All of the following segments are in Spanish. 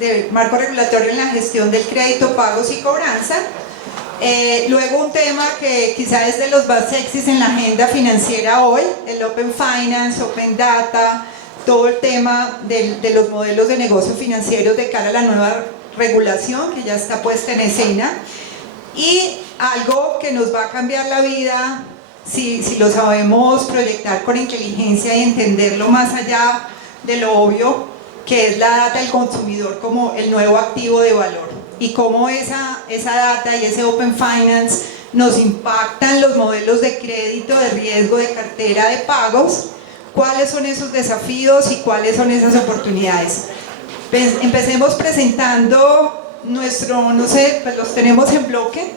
de marco regulatorio en la gestión del crédito, pagos y cobranza. Luego un tema que quizá es de los más sexys en la agenda financiera hoy, el Open Finance, Open Data, todo el tema de los modelos de negocio financieros de cara a la nueva regulación que ya está puesta en escena, y algo que nos va a cambiar la vida si lo sabemos proyectar con inteligencia y entenderlo más allá de lo obvio, que es la data del consumidor como el nuevo activo de valor, y cómo esa data y ese Open Finance nos impactan los modelos de crédito, de riesgo, de cartera, de pagos, cuáles son esos desafíos y cuáles son esas oportunidades. Empecemos presentando no sé, pues los tenemos en bloque.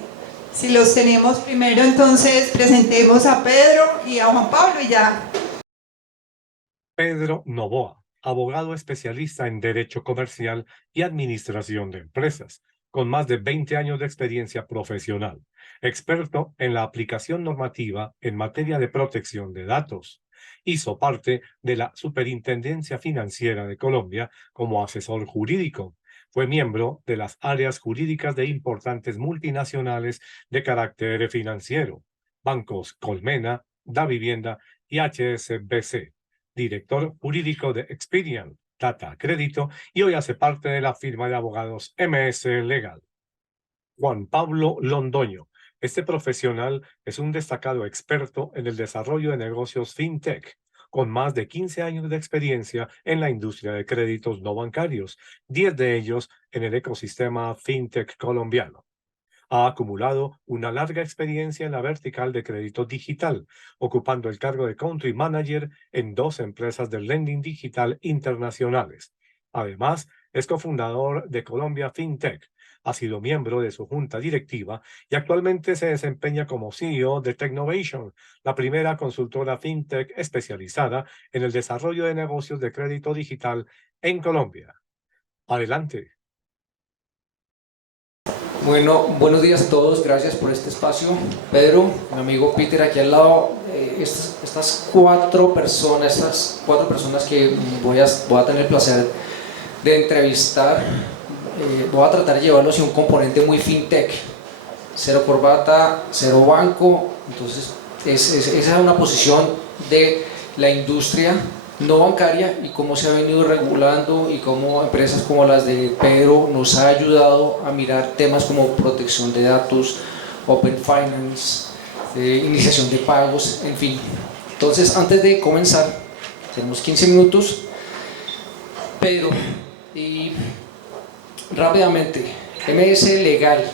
Si los tenemos primero, entonces presentemos a Pedro y a Juan Pablo y ya. Pedro Novoa, abogado especialista en Derecho Comercial y Administración de Empresas, con más de 20 años de experiencia profesional, experto en la aplicación normativa en materia de protección de datos. Hizo parte de la Superintendencia Financiera de Colombia como asesor jurídico. Fue miembro de las áreas jurídicas de importantes multinacionales de carácter financiero, bancos Colmena, Davivienda y HSBC. Director jurídico de Expedient Data Crédito, y hoy hace parte de la firma de abogados MS Legal. Juan Pablo Londoño. Este profesional es un destacado experto en el desarrollo de negocios fintech, con más de 15 años de experiencia en la industria de créditos no bancarios, 10 de ellos en el ecosistema fintech colombiano. Ha acumulado una larga experiencia en la vertical de crédito digital, ocupando el cargo de Country Manager en 2 empresas de lending digital internacionales. Además, es cofundador de Colombia FinTech, ha sido miembro de su junta directiva y actualmente se desempeña como CEO de Technovation, la primera consultora FinTech especializada en el desarrollo de negocios de crédito digital en Colombia. Adelante. Bueno, buenos días a todos, gracias por este espacio. Pedro, mi amigo Peter aquí al lado, estas cuatro personas que voy a tener el placer de entrevistar, voy a tratar de llevarlos hacia un componente muy fintech, cero corbata, cero banco. Entonces esa es una posición de la industria no bancaria y cómo se ha venido regulando y cómo empresas como las de Pedro nos ha ayudado a mirar temas como protección de datos, Open Finance, iniciación de pagos, en fin. Entonces, antes de comenzar, tenemos 15 minutos. Pedro, y rápidamente, MS Legal,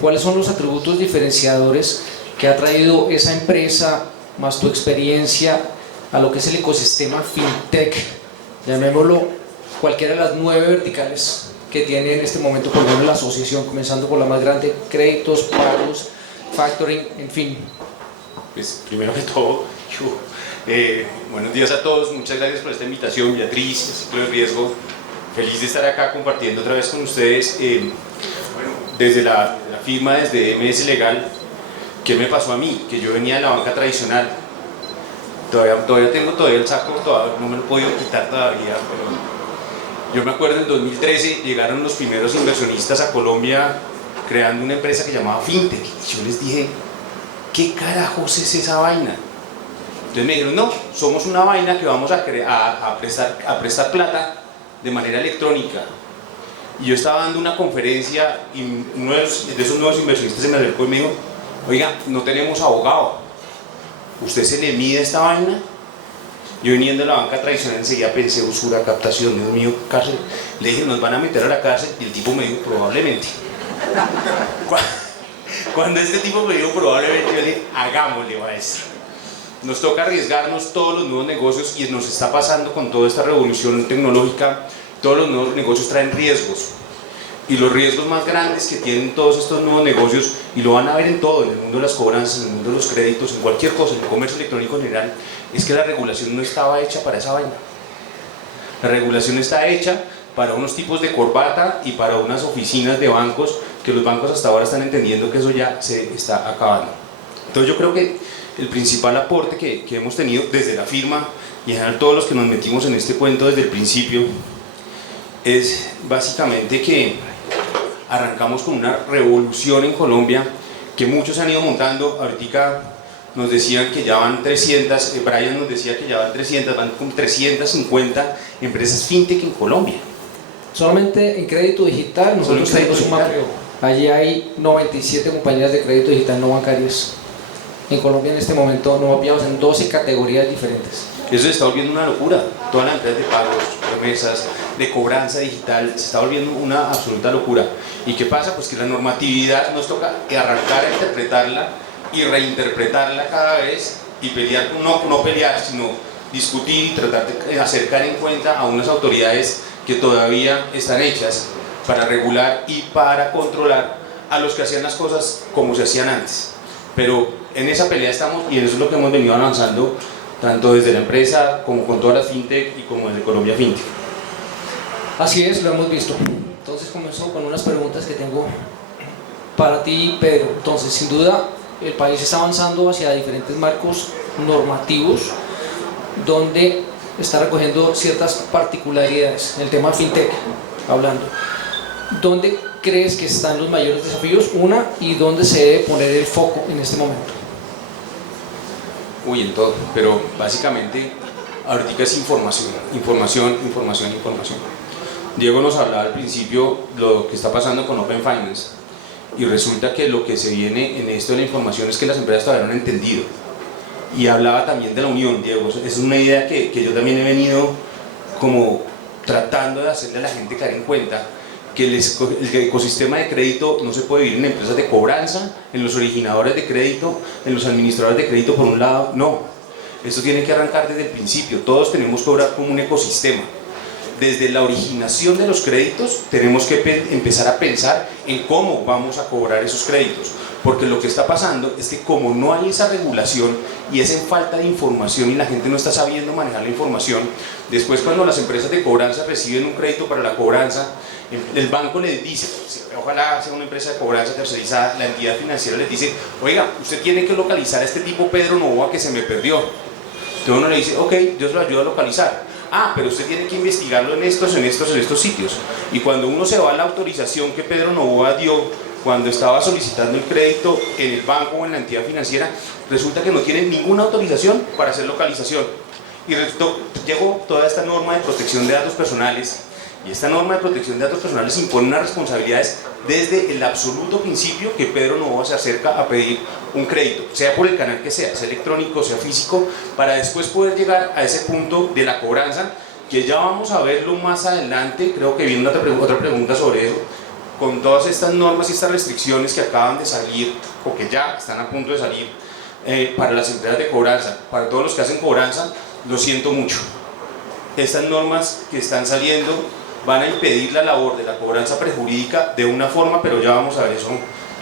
¿cuáles son los atributos diferenciadores que ha traído esa empresa más tu experiencia a lo que es el ecosistema fintech, llamémoslo cualquiera de las 9 verticales que tiene en este momento, por ejemplo, la asociación, comenzando por la más grande, créditos, pagos, factoring, en fin? Pues primero que todo, buenos días a todos, muchas gracias por esta invitación, Beatriz, el ciclo de riesgo, feliz de estar acá compartiendo otra vez con ustedes. Desde la firma, desde MS Legal, ¿qué me pasó a mí? Que yo venía de la banca tradicional. Todavía tengo el saco, no me lo he podido quitar todavía, pero yo me acuerdo en 2013 llegaron los primeros inversionistas a Colombia creando una empresa que llamaba Fintech, y yo les dije, ¿qué carajos es esa vaina? Entonces me dijeron, no, somos una vaina que vamos a prestar plata de manera electrónica. Y yo estaba dando una conferencia y uno de esos nuevos inversionistas se me acercó y me dijo, oiga, no tenemos abogado, ¿usted se le mide esta vaina? Yo viniendo de la banca tradicional enseguida pensé, usura, captación, Dios mío, cárcel. Le dije, nos van a meter a la cárcel, y el tipo me dijo, probablemente. Cuando este tipo me dijo probablemente, yo le dije, hagámosle a esto. Nos toca arriesgarnos todos los nuevos negocios, y nos está pasando con toda esta revolución tecnológica, todos los nuevos negocios traen riesgos. Y los riesgos más grandes que tienen todos estos nuevos negocios, y lo van a ver en todo, en el mundo de las cobranzas, en el mundo de los créditos, en cualquier cosa, en el comercio electrónico en general, es que la regulación no estaba hecha para esa vaina. La regulación está hecha para unos tipos de corbata y para unas oficinas de bancos, que los bancos hasta ahora están entendiendo que eso ya se está acabando. Entonces yo creo que el principal aporte que hemos tenido desde la firma, y en general todos los que nos metimos en este cuento desde el principio, es básicamente que arrancamos con una revolución en Colombia que muchos han ido montando. Ahorita nos decían que ya van 300, Brian nos decía que ya van 300, van con 350 empresas fintech en Colombia. Solamente en crédito digital nosotros tenemos un mapeo. Allí hay 97 compañías de crédito digital no bancarias. En Colombia en este momento nos mapeamos en 12 categorías diferentes. Eso se está volviendo una locura. Todas las empresas de pagos, remesas, de cobranza digital, se está volviendo una absoluta locura. ¿Y qué pasa? Pues que la normatividad nos toca arrancar a interpretarla y reinterpretarla cada vez y pelear, no pelear, sino discutir y tratar de acercar en cuenta a unas autoridades que todavía están hechas para regular y para controlar a los que hacían las cosas como se hacían antes. Pero en esa pelea estamos y en eso es lo que hemos venido avanzando tanto desde la empresa como con todas las fintech y como desde Colombia Fintech. Así es, lo hemos visto. Entonces comenzó con unas preguntas que tengo para ti, Pedro. Entonces, sin duda, el país está avanzando hacia diferentes marcos normativos donde está recogiendo ciertas particularidades en el tema fintech, hablando. ¿Dónde crees que están los mayores desafíos? Una, y dónde se debe poner el foco en este momento. Uy, en todo, pero básicamente ahorita es información. Diego nos hablaba al principio lo que está pasando con Open Finance y resulta que lo que se viene en esto de la información es que las empresas todavía no han entendido. Y hablaba también de la unión, Diego, es una idea que yo también he venido como tratando de hacerle a la gente caer en cuenta que el ecosistema de crédito no se puede vivir en empresas de cobranza, en los originadores de crédito, en los administradores de crédito por un lado, no. Esto tiene que arrancar desde el principio, todos tenemos que obrar como un ecosistema. Desde la originación de los créditos tenemos que empezar a pensar en cómo vamos a cobrar esos créditos, porque lo que está pasando es que como no hay esa regulación y es en falta de información y la gente no está sabiendo manejar la información, después cuando las empresas de cobranza reciben un crédito para la cobranza, el banco les dice, ojalá sea una empresa de cobranza tercerizada, la entidad financiera les dice, oiga, usted tiene que localizar a este tipo Pedro Novoa que se me perdió. Entonces uno le dice, ok, yo se lo ayudo a localizar. Ah, pero usted tiene que investigarlo en estos sitios. Y cuando uno se va a la autorización que Pedro Novoa dio cuando estaba solicitando el crédito en el banco o en la entidad financiera, resulta que no tienen ninguna autorización para hacer localización. Y llegó toda esta norma de protección de datos personales, y esta norma de protección de datos personales impone unas responsabilidades desde el absoluto principio que Pedro Novoa se acerca a pedir un crédito, sea por el canal que sea electrónico, sea físico, para después poder llegar a ese punto de la cobranza, que ya vamos a verlo más adelante. Creo que viene otra pregunta sobre eso, con todas estas normas y estas restricciones que acaban de salir, o que ya están a punto de salir, para las empresas de cobranza, para todos los que hacen cobranza, lo siento mucho. Estas normas que están saliendo van a impedir la labor de la cobranza prejurídica de una forma, pero ya vamos a ver eso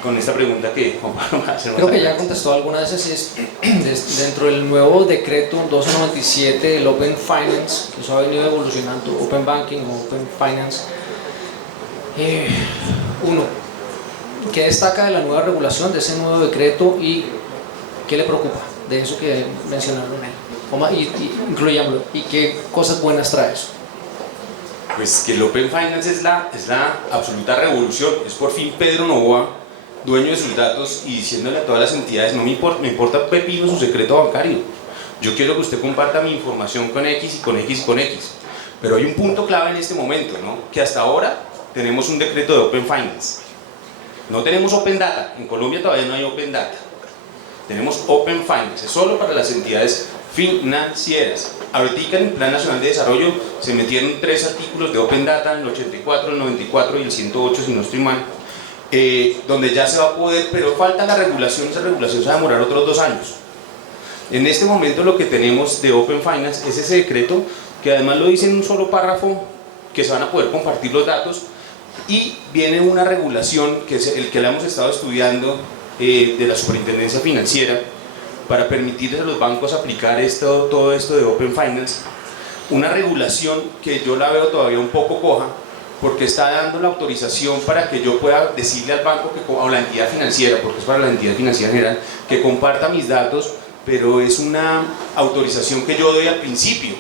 con esta pregunta que Juan Pablo me hace. Creo que ya contestó alguna de esas, es dentro del nuevo decreto 1297 del Open Finance, que eso ha venido evolucionando, Open Banking o Open Finance. Uno, ¿qué destaca de la nueva regulación, de ese nuevo decreto, y qué le preocupa de eso que mencionaron él? Incluyámoslo, y qué cosas buenas trae eso. Pues que el Open Finance es la absoluta revolución. Es por fin Pedro Novoa, dueño de sus datos, y diciéndole a todas las entidades, no me importa pepino su secreto bancario, yo quiero que usted comparta mi información con X y con X y con X. Pero hay un punto clave en este momento, ¿no? Que hasta ahora tenemos un decreto de Open Finance, no tenemos Open Data. En Colombia todavía no hay Open Data, tenemos Open Finance, es solo para las entidades financieras. Ahorita en el Plan Nacional de Desarrollo se metieron 3 artículos de Open Data, el 84, el 94 y el 108, si no estoy mal, donde ya se va a poder, pero falta la regulación. Esa regulación se va a demorar otros 2 años. En este momento lo que tenemos de Open Finance es ese decreto, que además lo dice en un solo párrafo, que se van a poder compartir los datos, y viene una regulación que es el que la hemos estado estudiando, de la Superintendencia Financiera, para permitirles a los bancos aplicar todo esto de Open Finance. Una regulación que yo la veo todavía un poco coja, porque está dando la autorización para que yo pueda decirle al banco, o a la entidad financiera, porque es para la entidad financiera general, que comparta mis datos, pero es una autorización que yo doy al principio.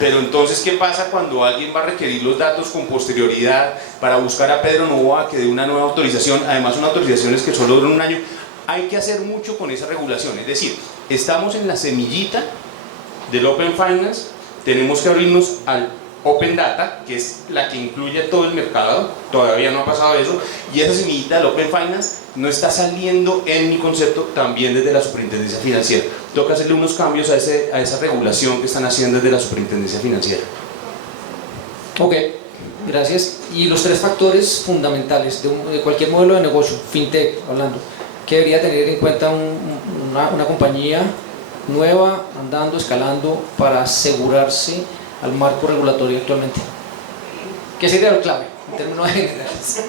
Pero entonces, ¿qué pasa cuando alguien va a requerir los datos con posterioridad para buscar a Pedro Novoa que dé una nueva autorización? Además, son autorizaciones que solo duran un año. Hay que hacer mucho con esa regulación. Es decir, estamos en la semillita del Open Finance, tenemos que abrirnos al Open Data, que es la que incluye todo el mercado, todavía no ha pasado eso, y esa semillita del Open Finance no está saliendo en mi concepto también desde la Superintendencia Financiera. Toca hacerle unos cambios a esa regulación que están haciendo desde la Superintendencia Financiera. Ok, gracias. Y los tres factores fundamentales de cualquier modelo de negocio, fintech hablando, que debería tener en cuenta una compañía nueva, andando, escalando, para asegurarse al marco regulatorio actualmente. ¿Qué sería lo clave en términos generales?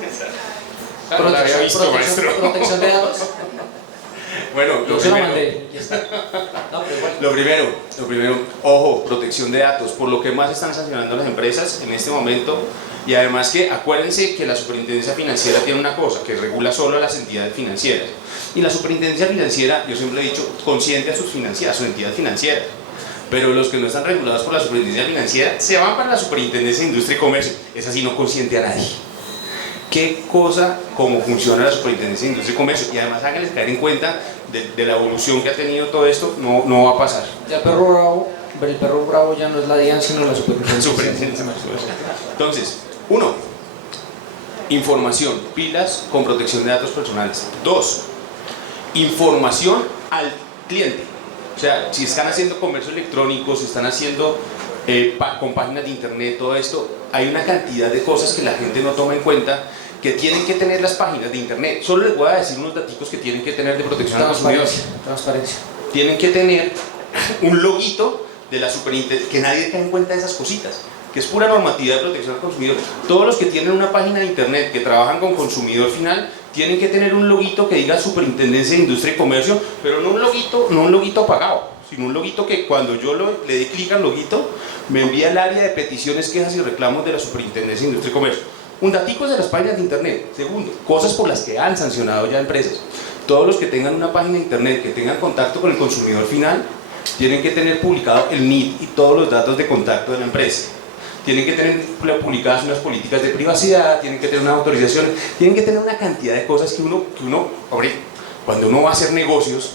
No la había visto, maestro. Protección de datos. Bueno, Yo se lo mandé, ya está. No, pero igual. Lo primero, ojo, protección de datos, por lo que más están sancionando las empresas en este momento, y además que acuérdense que la Superintendencia Financiera tiene una cosa, que regula solo a las entidades financieras, y la Superintendencia Financiera, yo siempre he dicho, consiente a sus entidades financieras, pero los que no están regulados por la Superintendencia Financiera se van para la Superintendencia de Industria y Comercio, esa sí no consiente a nadie. ¿Qué cosa, cómo funciona la Superintendencia de Industria y Comercio? Y además háganles caer en cuenta de la evolución que ha tenido todo esto, no va a pasar. Ya el perro bravo ya no es la DIAN, sino la Superintendencia. Entonces, 1, información, pilas con protección de datos personales. 2, información al cliente. O sea, si están haciendo comercio electrónico, si están haciendo con páginas de internet, todo esto, hay una cantidad de cosas que la gente no toma en cuenta, que tienen que tener las páginas de internet. Solo les voy a decir unos datos que tienen que tener de protección al consumidor. Transparencia. Tienen que tener un loguito de la Superintendencia, que nadie tenga en cuenta esas cositas, que es pura normatividad de protección al consumidor. Todos los que tienen una página de internet que trabajan con consumidor final tienen que tener un loguito que diga Superintendencia de Industria y Comercio, pero no un loguito apagado, sino un loguito que cuando yo le dé clic al loguito me envía al área de peticiones, quejas y reclamos de la Superintendencia de Industria y Comercio. Un datico de las páginas de internet. Segundo, cosas por las que han sancionado ya empresas. Todos los que tengan una página de internet que tengan contacto con el consumidor final tienen que tener publicado el NID y todos los datos de contacto de la empresa. Tienen que tener publicadas unas políticas de privacidad, tienen que tener unas autorizaciones, tienen que tener una cantidad de cosas que uno hombre, cuando uno va a hacer negocios,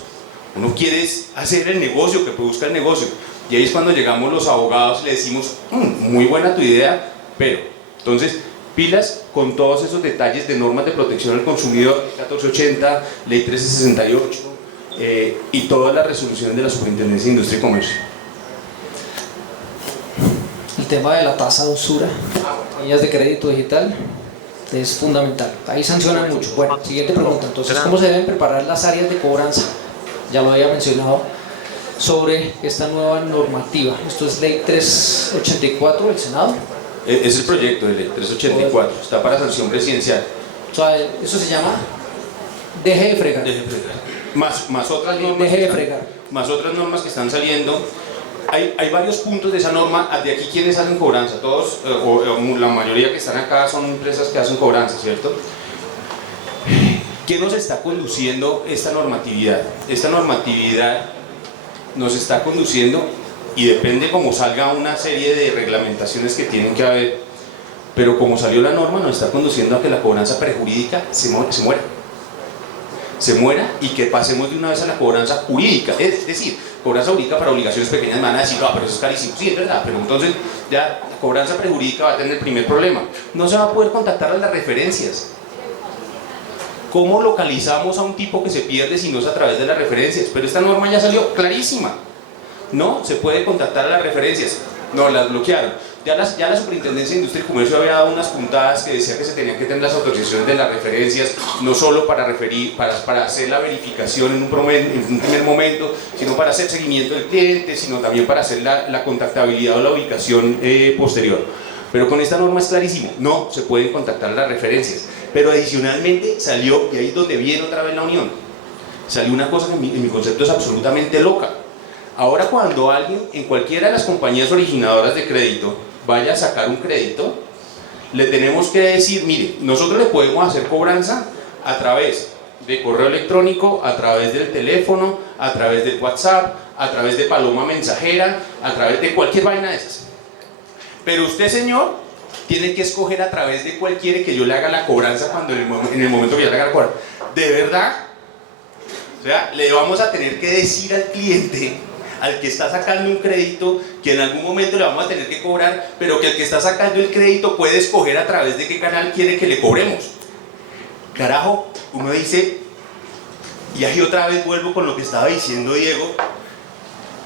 uno quiere hacer el negocio, que produzca el negocio. Y ahí es cuando llegamos los abogados y le decimos, muy buena tu idea, pero, entonces, pilas con todos esos detalles de normas de protección al consumidor, 1480, ley 1368, y todas las resoluciones de la Superintendencia de Industria y Comercio. El tema de la tasa de usura, líneas de crédito digital, es fundamental. Ahí sancionan mucho. Bueno, siguiente pregunta. Entonces, ¿cómo se deben preparar las áreas de cobranza? Ya lo había mencionado, sobre esta nueva normativa. Esto es ley 384 del Senado. Es el proyecto de ley 384, está para sanción presidencial. O sea, eso se llama deje de fregar. Deje de fregar. Más otras normas. Deje de fregar. Más otras normas que están saliendo. Hay varios puntos de esa norma. De aquí, ¿quiénes hacen cobranza? Todos, o la mayoría que están acá son empresas que hacen cobranza, ¿cierto? ¿Qué nos está conduciendo esta normatividad? Esta normatividad nos está conduciendo, y depende cómo salga una serie de reglamentaciones que tienen que haber, pero como salió la norma, nos está conduciendo a que la cobranza prejurídica se muera y que pasemos de una vez a la cobranza jurídica. Es decir, cobranza jurídica para obligaciones pequeñas, me van a decir, no, pero eso es carísimo. Sí, es verdad, pero entonces ya la cobranza prejurídica va a tener el primer problema. No se va a poder contactar a las referencias. ¿Cómo localizamos a un tipo que se pierde si no es a través de las referencias? Pero esta norma ya salió clarísima. No se puede contactar a las referencias. No, las bloquearon. Ya la Superintendencia de Industria y Comercio había dado unas puntadas que decía que se tenían que tener las autorizaciones de las referencias, no solo para hacer la verificación en un primer momento, sino para hacer seguimiento del cliente, sino también para hacer la contactabilidad o la ubicación posterior. Pero con esta norma es clarísimo, no se pueden contactar las referencias. Pero adicionalmente salió, y ahí es donde viene otra vez la unión, salió una cosa que en mi concepto es absolutamente loca. Ahora, cuando alguien en cualquiera de las compañías originadoras de crédito vaya a sacar un crédito, le tenemos que decir, mire, nosotros le podemos hacer cobranza a través de correo electrónico, a través del teléfono, a través del WhatsApp, a través de paloma mensajera, a través de cualquier vaina de esas. Pero usted, señor, tiene que escoger a través de cuál quiere que yo le haga la cobranza cuando en el momento que yo le haga la cobranza. ¿De verdad? O sea, le vamos a tener que decir al cliente, al que está sacando un crédito, que en algún momento le vamos a tener que cobrar, pero que el que está sacando el crédito puede escoger a través de qué canal quiere que le cobremos. Carajo, uno dice, y aquí otra vez vuelvo con lo que estaba diciendo Diego,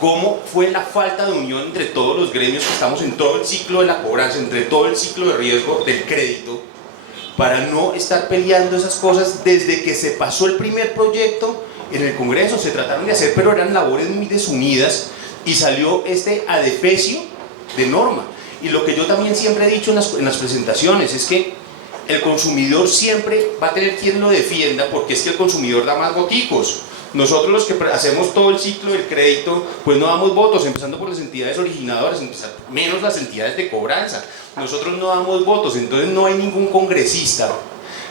cómo fue la falta de unión entre todos los gremios que estamos en todo el ciclo de la cobranza, entre todo el ciclo de riesgo del crédito, para no estar peleando esas cosas desde que se pasó el primer proyecto en el Congreso. Se trataron de hacer, pero eran labores muy desunidas y salió este adefesio de norma. Y lo que yo también siempre he dicho en las presentaciones es que el consumidor siempre va a tener quien lo defienda, porque es que el consumidor da más voticos. Nosotros los que hacemos todo el ciclo del crédito, pues no damos votos, empezando por las entidades originadoras, menos las entidades de cobranza. Nosotros no damos votos, entonces no hay ningún congresista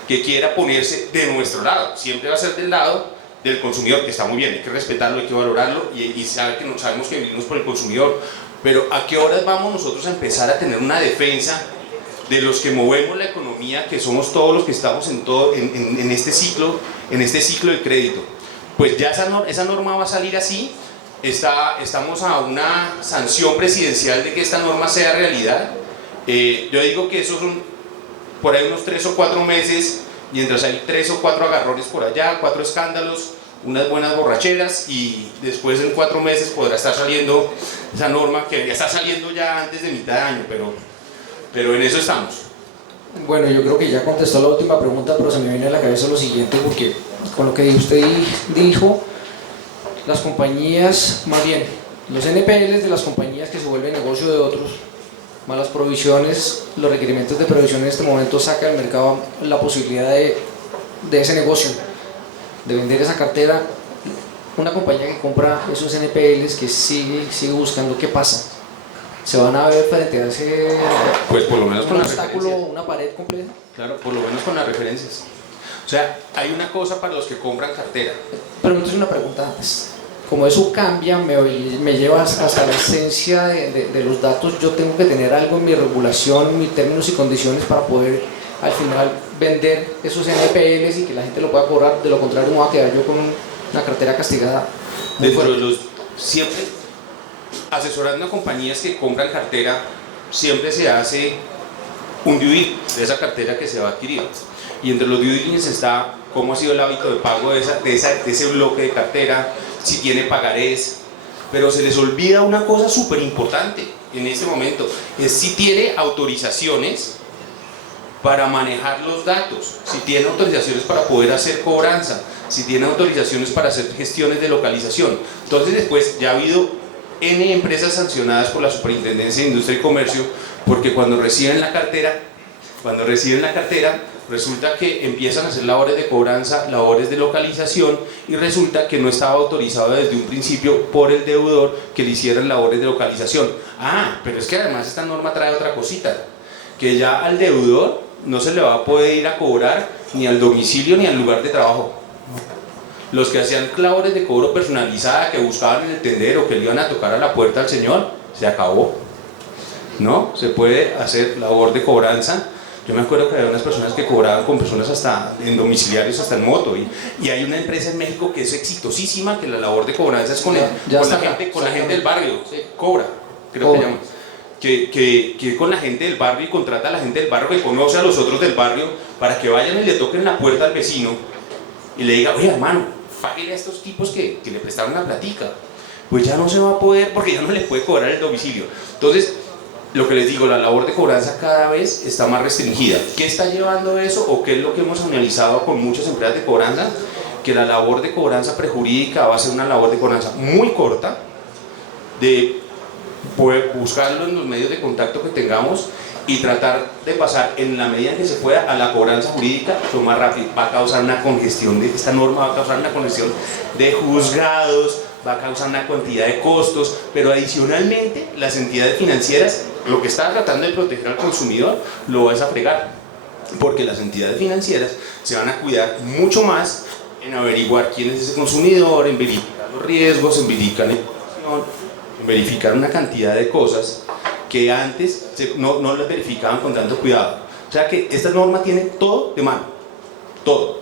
que quiera ponerse de nuestro lado. Siempre va a ser del lado del consumidor, que está muy bien, hay que respetarlo, hay que valorarlo y sabemos que vivimos por el consumidor. Pero ¿a qué horas vamos nosotros a empezar a tener una defensa de los que movemos la economía, que somos todos los que estamos en este ciclo del crédito? Pues ya esa norma va a salir así. Estamos a una sanción presidencial de que esta norma sea realidad. Yo digo que esos son por ahí unos 3 o 4 meses, mientras hay 3 o 4 agarrones por allá, 4 escándalos, unas buenas borracheras, y después en 4 meses podrá estar saliendo esa norma que debería estar saliendo ya antes de mitad de año, pero en eso estamos. Bueno, yo creo que ya contestó la última pregunta, pero se me viene a la cabeza lo siguiente, porque con lo que usted dijo, las compañías, más bien, los NPLs de las compañías que se vuelven negocio de otros, malas provisiones, los requerimientos de previsión en este momento sacan al mercado la posibilidad de ese negocio, de vender esa cartera. Una compañía que compra esos NPLs, que sigue buscando, ¿qué pasa? ¿Se van a ver frente a ese, pues por lo menos con un las obstáculo, referencias? una pared completa? Claro, por lo menos con las referencias. O sea, hay una cosa para los que compran cartera. Pero entonces una pregunta antes. Como eso cambia, me lleva hasta la esencia de los datos. Yo tengo que tener algo en mi regulación, mis términos y condiciones para poder al final vender esos NPLs y que la gente lo pueda cobrar. De lo contrario, me voy a quedar yo con una cartera castigada. Dentro de los, siempre asesorando a compañías que compran cartera, siempre se hace un due diligence de esa cartera que se va a adquirir. Y entre los due diligence está cómo ha sido el hábito de pago de ese bloque de cartera, si tiene pagarés. Pero se les olvida una cosa súper importante en este momento, es si tiene autorizaciones para manejar los datos, si tiene autorizaciones para poder hacer cobranza, si tiene autorizaciones para hacer gestiones de localización. Entonces después ya ha habido N empresas sancionadas por la Superintendencia de Industria y Comercio, porque cuando reciben la cartera, resulta que empiezan a hacer labores de cobranza, labores de localización, y resulta que no estaba autorizado desde un principio por el deudor que le hicieran labores de localización. Ah, pero es que además esta norma trae otra cosita, que ya al deudor no se le va a poder ir a cobrar ni al domicilio ni al lugar de trabajo. Los que hacían labores de cobro personalizada, que buscaban en el tendero, que le iban a tocar a la puerta al señor, se acabó. No, se puede hacer labor de cobranza. Yo me acuerdo que había unas personas que cobraban con personas hasta en domiciliarios, hasta en moto, y hay una empresa en México que es exitosísima, que la labor de cobranza es con la gente del barrio, sí, cobra, creo que llama, que con la gente del barrio, y contrata a la gente del barrio que conoce a los otros del barrio para que vayan y le toquen la puerta al vecino y le diga: oye, hermano, páguele a estos tipos que le prestaron la platica. Pues ya no se va a poder, porque ya no le puede cobrar el domicilio. Entonces, lo que les digo, la labor de cobranza cada vez está más restringida. ¿Qué está llevando eso, o qué es lo que hemos analizado con muchas empresas de cobranza? Que la labor de cobranza prejurídica va a ser una labor de cobranza muy corta, de poder buscarlo en los medios de contacto que tengamos y tratar de pasar en la medida en que se pueda a la cobranza jurídica lo más rápido. Va a causar una congestión, esta norma va a causar una congestión de juzgados, va a causar una cantidad de costos, pero adicionalmente las entidades financieras, lo que está tratando de proteger al consumidor, lo vas a fregar, porque las entidades financieras se van a cuidar mucho más en averiguar quién es ese consumidor, en verificar los riesgos, en verificar la información, en verificar una cantidad de cosas que antes no las verificaban con tanto cuidado. O sea que esta norma tiene todo de mano, todo.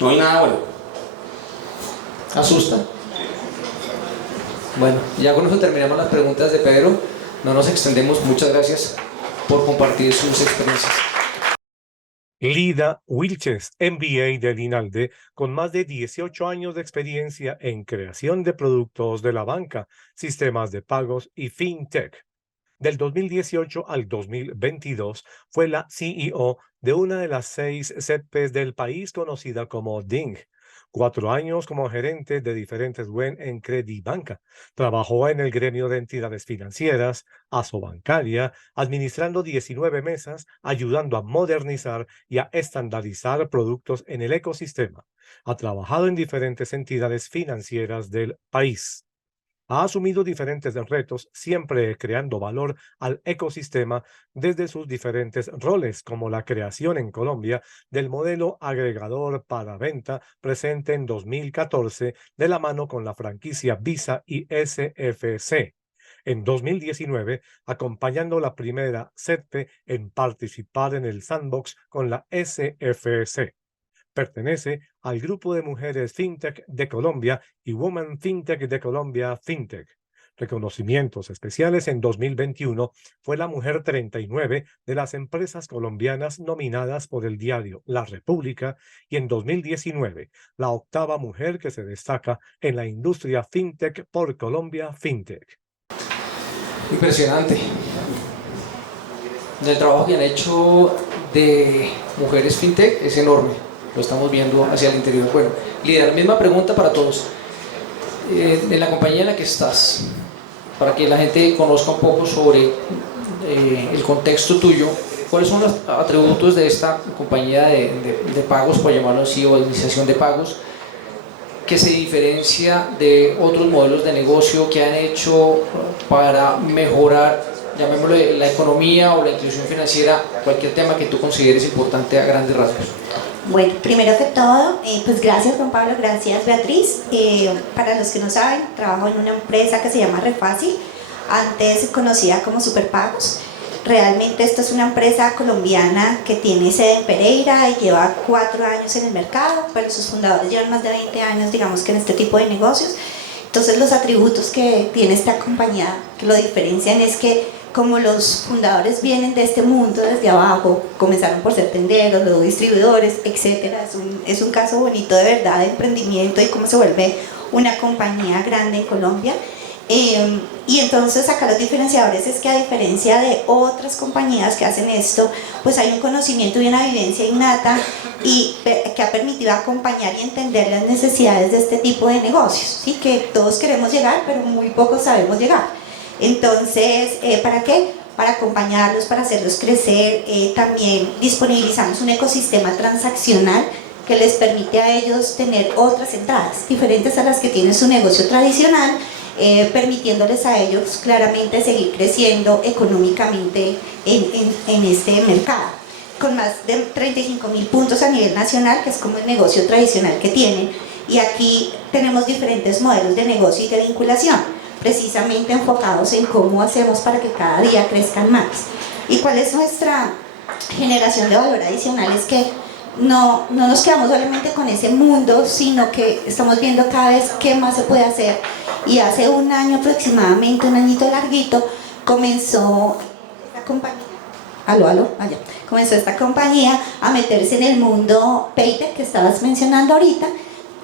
No hay nada bueno. ¿Asusta? Bueno, ya con eso terminamos las preguntas de Pedro. No nos extendemos. Muchas gracias por compartir sus experiencias. Lida Wilches, MBA del INALDE, con más de 18 años de experiencia en creación de productos de la banca, sistemas de pagos y fintech. Del 2018 al 2022 fue la CEO de una de las 6 CEPs del país conocida como DING. 4 años como gerente de diferentes WEN en Credibanca. Trabajó en el gremio de entidades financieras, Asobancaria, administrando 19 mesas, ayudando a modernizar y a estandarizar productos en el ecosistema. Ha trabajado en diferentes entidades financieras del país. Ha asumido diferentes retos, siempre creando valor al ecosistema desde sus diferentes roles, como la creación en Colombia del modelo agregador para venta presente en 2014 de la mano con la franquicia Visa y SFC. En 2019, acompañando la primera CEP en participar en el Sandbox con la SFC. Pertenece al grupo de mujeres FinTech de Colombia y Women FinTech de Colombia FinTech. Reconocimientos especiales en 2021 fue la mujer 39 de las empresas colombianas nominadas por el diario La República y en 2019 la octava mujer que se destaca en la industria FinTech por Colombia FinTech. Impresionante. El trabajo que han hecho de mujeres FinTech es enorme. Lo estamos viendo hacia el interior. Bueno, Lida, la misma pregunta para todos. En la compañía en la que estás, para que la gente conozca un poco sobre el contexto tuyo, ¿cuáles son los atributos de esta compañía de pagos, por llamarlo así, o de iniciación de pagos, que se diferencia de otros modelos de negocio que han hecho para mejorar, llamémosle, la economía o la inclusión financiera, cualquier tema que tú consideres importante a grandes rasgos? Bueno, primero que todo, pues gracias Juan Pablo, gracias Beatriz. Para los que no saben, trabajo en una empresa que se llama Refácil, antes conocida como Superpagos. Realmente esto es una empresa colombiana que tiene sede en Pereira y lleva 4 años en el mercado, pero sus fundadores llevan más de 20 años, digamos que en este tipo de negocios. Entonces los atributos que tiene esta compañía que lo diferencian es que como los fundadores vienen de este mundo desde abajo, comenzaron por ser tenderos, luego distribuidores, etcétera, es un caso bonito de verdad de emprendimiento y cómo se vuelve una compañía grande en Colombia. Y entonces acá los diferenciadores es que a diferencia de otras compañías que hacen esto, pues hay un conocimiento y una vivencia innata y que ha permitido acompañar y entender las necesidades de este tipo de negocios, ¿sí? Que todos queremos llegar, pero muy pocos sabemos llegar. Entonces, ¿para qué? Para acompañarlos, para hacerlos crecer. También disponibilizamos un ecosistema transaccional que les permite a ellos tener otras entradas diferentes a las que tiene su negocio tradicional, permitiéndoles a ellos claramente seguir creciendo económicamente en este mercado, con más de 35.000 puntos a nivel nacional, que es como el negocio tradicional que tienen. Y aquí tenemos diferentes modelos de negocio y de vinculación, precisamente enfocados en cómo hacemos para que cada día crezcan más. ¿Y cuál es nuestra generación de valor adicional? Es que no nos quedamos solamente con ese mundo, sino que estamos viendo cada vez qué más se puede hacer. Y hace un año aproximadamente, un añito larguito, comenzó esta compañía, comenzó esta compañía a meterse en el mundo Paytech que estabas mencionando ahorita,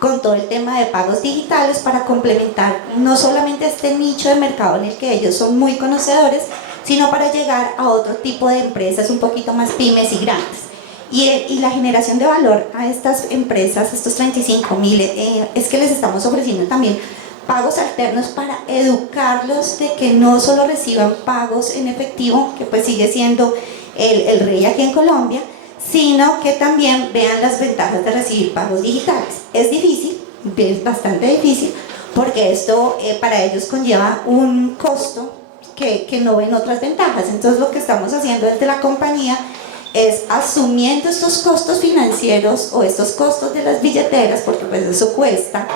con todo el tema de pagos digitales para complementar no solamente este nicho de mercado en el que ellos son muy conocedores, sino para llegar a otro tipo de empresas un poquito más pymes y grandes. Y la generación de valor a estas empresas, estos 35.000, es que les estamos ofreciendo también pagos alternos para educarlos de que no solo reciban pagos en efectivo, que pues sigue siendo el rey aquí en Colombia, sino que también vean las ventajas de recibir pagos digitales. Es difícil, es bastante difícil, porque esto para ellos conlleva un costo que no ven otras ventajas. Entonces lo que estamos haciendo desde la compañía es asumiendo estos costos financieros o estos costos de las billeteras, porque pues eso cuesta,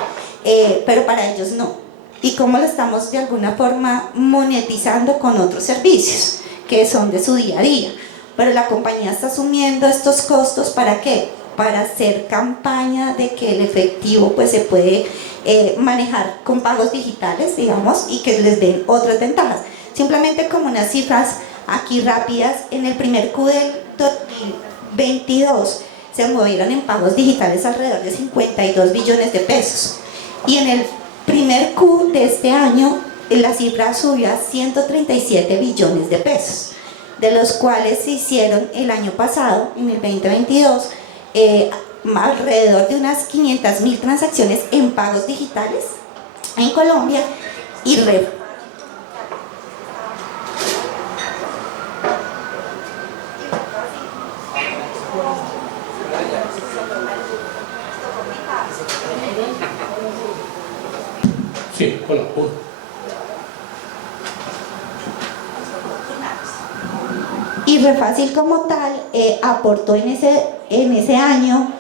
pero para ellos no. y cómo lo estamos de alguna forma monetizando con otros servicios que son de su día a día. Pero la compañía está asumiendo estos costos, ¿para qué? Para hacer campaña de que el efectivo pues se puede manejar con pagos digitales, digamos, y que les den otras ventajas. Simplemente como unas cifras aquí rápidas, en el primer Q del 2022 se movieron en pagos digitales alrededor de 52 billones de pesos, y en el primer Q de este año la cifra subió a 137 billones de pesos, de los cuales se hicieron el año pasado, en el 2022, alrededor de unas 500.000 transacciones en pagos digitales en Colombia, y Sí, hola. Y Refácil como tal aportó en ese año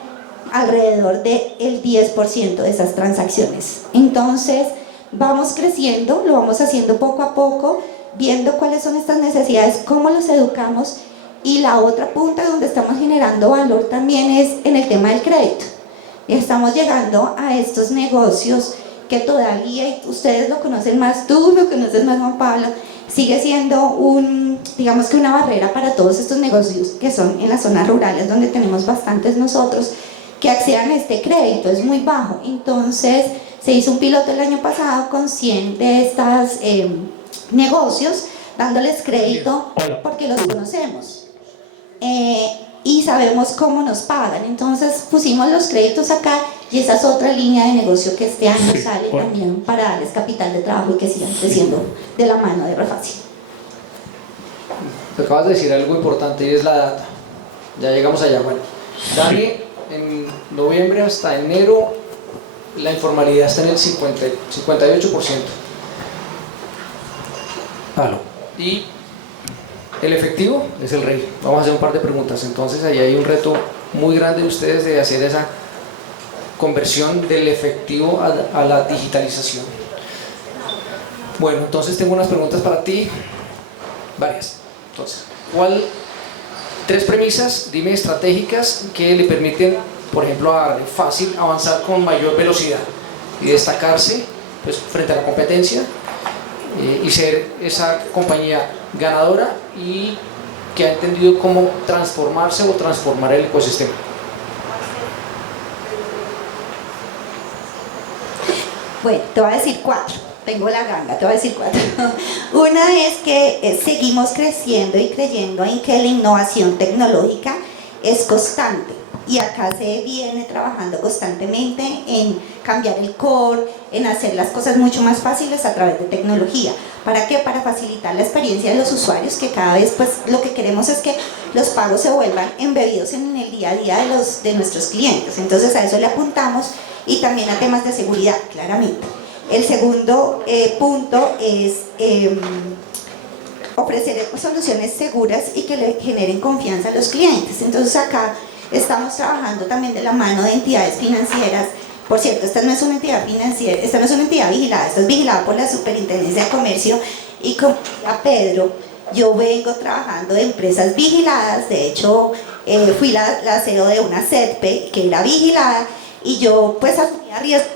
alrededor del 10% de esas transacciones. Entonces vamos creciendo, lo vamos haciendo poco a poco, viendo cuáles son estas necesidades, cómo los educamos, y la otra punta donde estamos generando valor también es en el tema del crédito. Estamos llegando a estos negocios que todavía, y ustedes lo conocen más, tú lo conoces más, Juan Pablo, sigue siendo digamos que una barrera para todos estos negocios que son en las zonas rurales, donde tenemos bastantes nosotros, que accedan a este crédito, es muy bajo. Entonces se hizo un piloto el año pasado con 100 de estos negocios, dándoles crédito porque los conocemos y sabemos cómo nos pagan. Entonces pusimos los créditos acá, y esa es otra línea de negocio que este año sale también para darles capital de trabajo y que sigan creciendo de la mano de Refácil. Te acabas de decir algo importante, y es la data. Ya llegamos allá. Bueno, Dani, en noviembre hasta enero la informalidad está en el 58%. Y el efectivo es el rey. Vamos a hacer un par de preguntas. Entonces ahí hay un reto muy grande de ustedes de hacer esa conversión del efectivo a la digitalización. Bueno, entonces tengo unas preguntas para ti, varias. Entonces, tres premisas, dime, estratégicas que le permiten, por ejemplo, a Refácil avanzar con mayor velocidad y destacarse pues, frente a la competencia y ser esa compañía ganadora y que ha entendido cómo transformarse o transformar el ecosistema. Bueno, te voy a decir 4, tengo la ganga, te voy a decir 4. Una es que seguimos creciendo y creyendo en que la innovación tecnológica es constante, y acá se viene trabajando constantemente en cambiar el core, en hacer las cosas mucho más fáciles a través de tecnología. ¿Para qué? Para facilitar la experiencia de los usuarios, que cada vez pues lo que queremos es que los pagos se vuelvan embebidos en el día a día de nuestros clientes. Entonces a eso le apuntamos, y también a temas de seguridad, claramente. El segundo punto es ofrecer soluciones seguras y que le generen confianza a los clientes. Entonces acá estamos trabajando también de la mano de entidades financieras. Por cierto, esta no es una entidad financiera, esta no es una entidad vigilada, esta es vigilada por la Superintendencia de Comercio, y como a Pedro, yo vengo trabajando de empresas vigiladas. De hecho, fui la CEO de una CETPE que era vigilada, y yo pues asumía riesgo,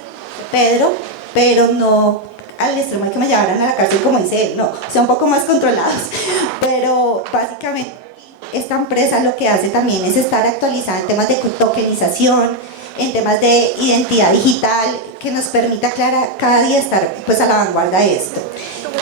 Pedro, pero no al extremo de que me llevaran a la cárcel como dice él, no, o sea, un poco más controlados. Pero básicamente esta empresa lo que hace también es estar actualizada en temas de tokenización, en temas de identidad digital, que nos permita cada día estar pues a la vanguardia de esto.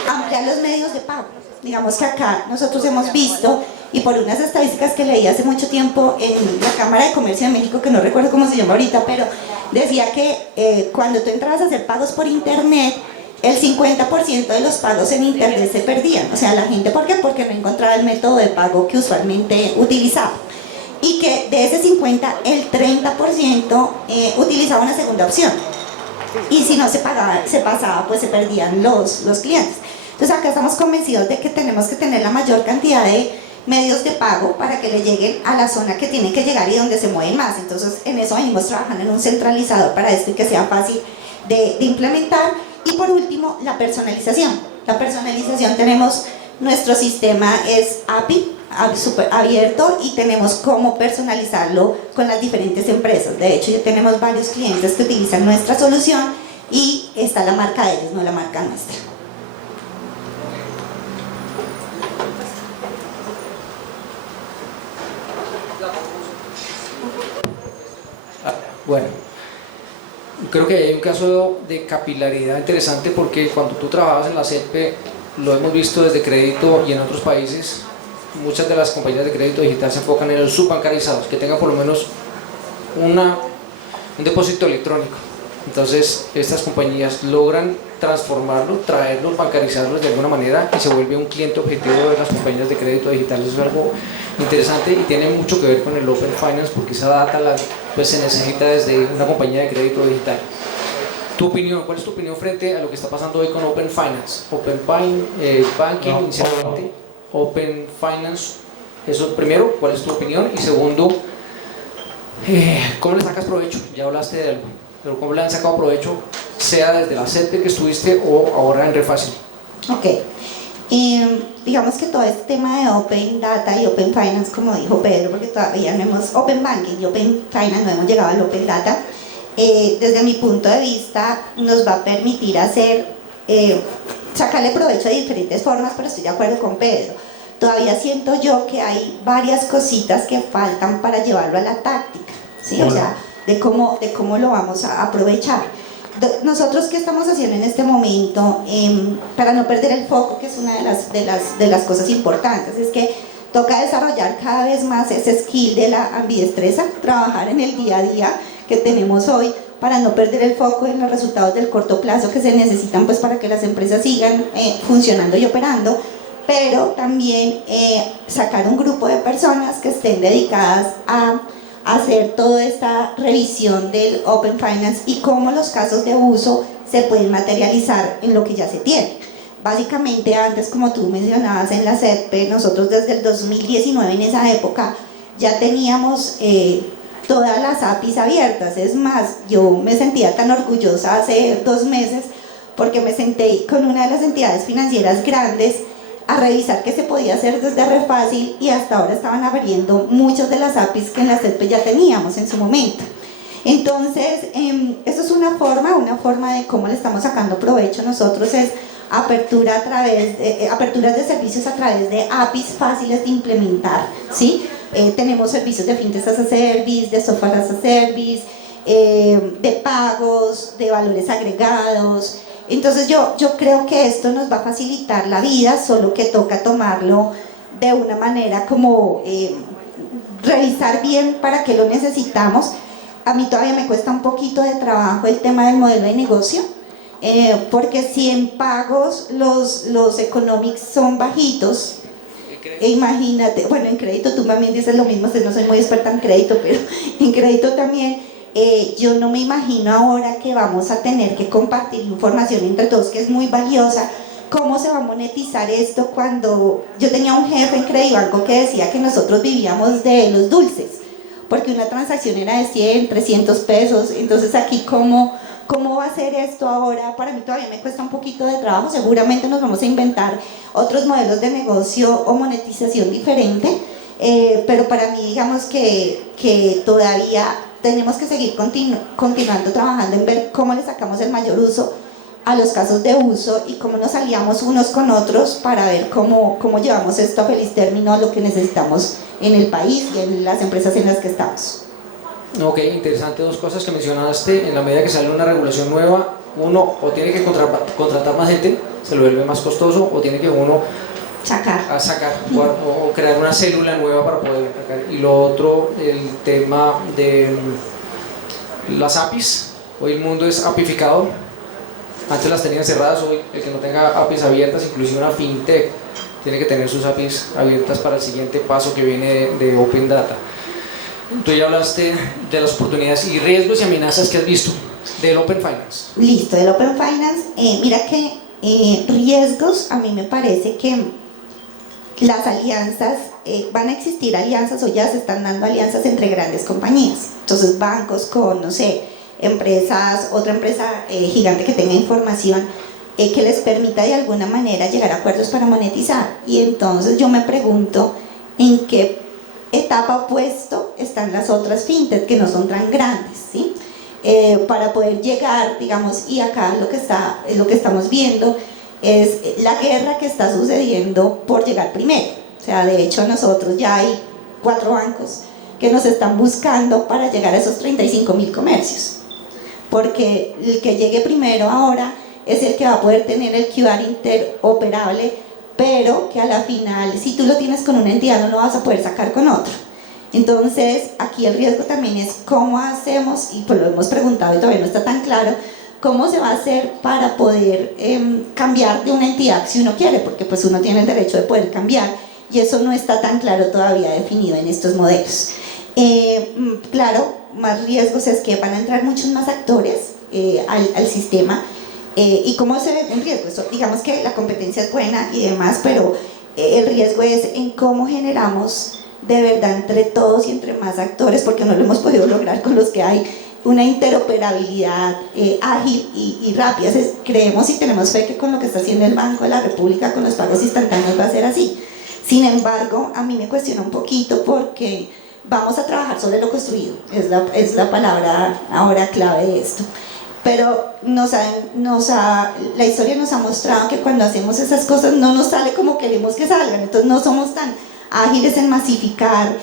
Ampliar los medios de pago. Digamos que acá nosotros hemos visto, y por unas estadísticas que leí hace mucho tiempo en la Cámara de Comercio de México, que no recuerdo cómo se llama ahorita, pero decía que cuando tú entrabas a hacer pagos por internet, el 50% de los pagos en internet se perdían. O sea, la gente, ¿por qué? Porque no encontraba el método de pago que usualmente utilizaba. Y que de ese 50, el 30% utilizaba una segunda opción. Y si no se pasaba, pues se perdían los clientes. Entonces acá estamos convencidos de que tenemos que tener la mayor cantidad de medios de pago para que le lleguen a la zona que tienen que llegar y donde se mueven más. Entonces en eso venimos trabajando en un centralizador para esto y que sea fácil de implementar. Y por último, la personalización. La personalización, tenemos nuestro sistema es API, súper abierto, y tenemos cómo personalizarlo con las diferentes empresas. De hecho, ya tenemos varios clientes que utilizan nuestra solución y está la marca de ellos, no la marca nuestra. Bueno, creo que hay un caso de capilaridad interesante, porque cuando tú trabajas en la CEP, lo hemos visto desde crédito y en otros países, muchas de las compañías de crédito digital se enfocan en los subbancarizados, que tengan por lo menos un depósito electrónico. Entonces estas compañías logran transformarlo, traerlos, bancarizarlos de alguna manera, y se vuelve un cliente objetivo de las compañías de crédito digital. Eso es algo interesante y tiene mucho que ver con el Open Finance, porque esa data pues se necesita desde una compañía de crédito digital. ¿Tu opinión? ¿Cuál es tu opinión frente a lo que está pasando hoy con Open Finance? Open Banking, inicialmente, Open Finance. Eso primero, ¿cuál es tu opinión? Y segundo, ¿cómo le sacas provecho? Ya hablaste de algo, pero ¿cómo le han sacado provecho, sea desde la CEP que estuviste o ahora en Refácil? Ok, digamos que todo este tema de Open Data y Open Finance, como dijo Pedro, porque todavía no hemos, Open Banking y Open Finance, no hemos llegado al Open Data, desde mi punto de vista nos va a permitir sacarle provecho de diferentes formas, pero estoy de acuerdo con Pedro. Todavía siento yo que hay varias cositas que faltan para llevarlo a la táctica, ¿sí? O sea, de cómo lo vamos a aprovechar. Nosotros, ¿qué estamos haciendo en este momento para no perder el foco, que es una de las cosas importantes? Es que toca desarrollar cada vez más ese skill de la ambidestreza, trabajar en el día a día que tenemos hoy, para no perder el foco en los resultados del corto plazo que se necesitan pues para que las empresas sigan funcionando y operando, pero también sacar un grupo de personas que estén dedicadas a hacer toda esta revisión del Open Finance y cómo los casos de uso se pueden materializar en lo que ya se tiene. Básicamente, antes, como tú mencionabas en la CEP, nosotros desde el 2019, en esa época, ya teníamos todas las APIs abiertas. Es más, yo me sentía tan orgullosa hace 2 meses porque me senté con una de las entidades financieras grandes a revisar qué se podía hacer desde Refácil, y hasta ahora estaban abriendo muchas de las APIs que en la CEP ya teníamos en su momento. Entonces, esto es una forma de cómo le estamos sacando provecho. Nosotros es aperturas de servicios a través de APIs fáciles de implementar, ¿sí? Tenemos servicios de Fintech as a Service, de Software as a Service, de pagos, de valores agregados. Entonces yo creo que esto nos va a facilitar la vida, solo que toca tomarlo de una manera como revisar bien para qué lo necesitamos. A mí todavía me cuesta un poquito de trabajo el tema del modelo de negocio, porque si en pagos los economics son bajitos, imagínate, bueno, en crédito tú también dices lo mismo, no soy muy experta en crédito, pero en crédito también, yo no me imagino ahora que vamos a tener que compartir información entre todos, que es muy valiosa. ¿Cómo se va a monetizar esto? Cuando yo tenía un jefe en Credibanco que decía que nosotros vivíamos de los dulces, porque una transacción era de 100, 300 pesos, entonces aquí ¿cómo va a ser esto ahora? Para mí todavía me cuesta un poquito de trabajo. Seguramente nos vamos a inventar otros modelos de negocio o monetización diferente, pero para mí digamos que todavía tenemos que seguir continuando trabajando en ver cómo le sacamos el mayor uso a los casos de uso y cómo nos aliamos unos con otros para ver cómo llevamos esto a feliz término, a lo que necesitamos en el país y en las empresas en las que estamos. Ok, interesante. 2 cosas que mencionaste. En la medida que sale una regulación nueva, uno o tiene que contratar más gente, se lo vuelve más costoso, o tiene que uno sacar o crear una célula nueva para poder sacar. Y lo otro, el tema de las APIs. Hoy el mundo es apificado. Antes las tenían cerradas, hoy el que no tenga APIs abiertas, inclusive una fintech, tiene que tener sus APIs abiertas para el siguiente paso que viene de Open Data. Tú ya hablaste de las oportunidades y riesgos y amenazas que has visto del Open Finance. Listo, del Open Finance, mira que riesgos, a mí me parece que las alianzas, van a existir alianzas o ya se están dando alianzas entre grandes compañías. Entonces bancos con, no sé, empresas, otra empresa gigante que tenga información, que les permita de alguna manera llegar a acuerdos para monetizar. Y entonces yo me pregunto en qué etapa opuesto están las otras fintech que no son tan grandes, ¿sí? Para poder llegar, digamos, y acá lo que estamos viendo es la guerra que está sucediendo por llegar primero. O sea, de hecho nosotros ya hay 4 bancos que nos están buscando para llegar a esos 35.000 comercios, porque el que llegue primero ahora es el que va a poder tener el QR interoperable, pero que a la final, si tú lo tienes con una entidad, no lo vas a poder sacar con otro. Entonces, aquí el riesgo también es cómo hacemos, y pues lo hemos preguntado y todavía no está tan claro, cómo se va a hacer para poder cambiar de una entidad si uno quiere, porque pues uno tiene el derecho de poder cambiar, y eso no está tan claro todavía definido en estos modelos. Claro, más riesgos es que van a entrar muchos más actores al sistema. ¿Y cómo se ve un riesgo? Eso, digamos que la competencia es buena y demás, pero el riesgo es en cómo generamos de verdad entre todos y entre más actores, porque no lo hemos podido lograr con los que hay, una interoperabilidad ágil y rápida. Creemos y tenemos fe que con lo que está haciendo el Banco de la República con los pagos instantáneos va a ser así. Sin embargo, a mí me cuestiona un poquito porque vamos a trabajar sobre lo construido, es la palabra ahora clave de esto. Pero la historia nos ha mostrado que cuando hacemos esas cosas no nos sale como queremos que salgan, entonces no somos tan ágiles en masificar,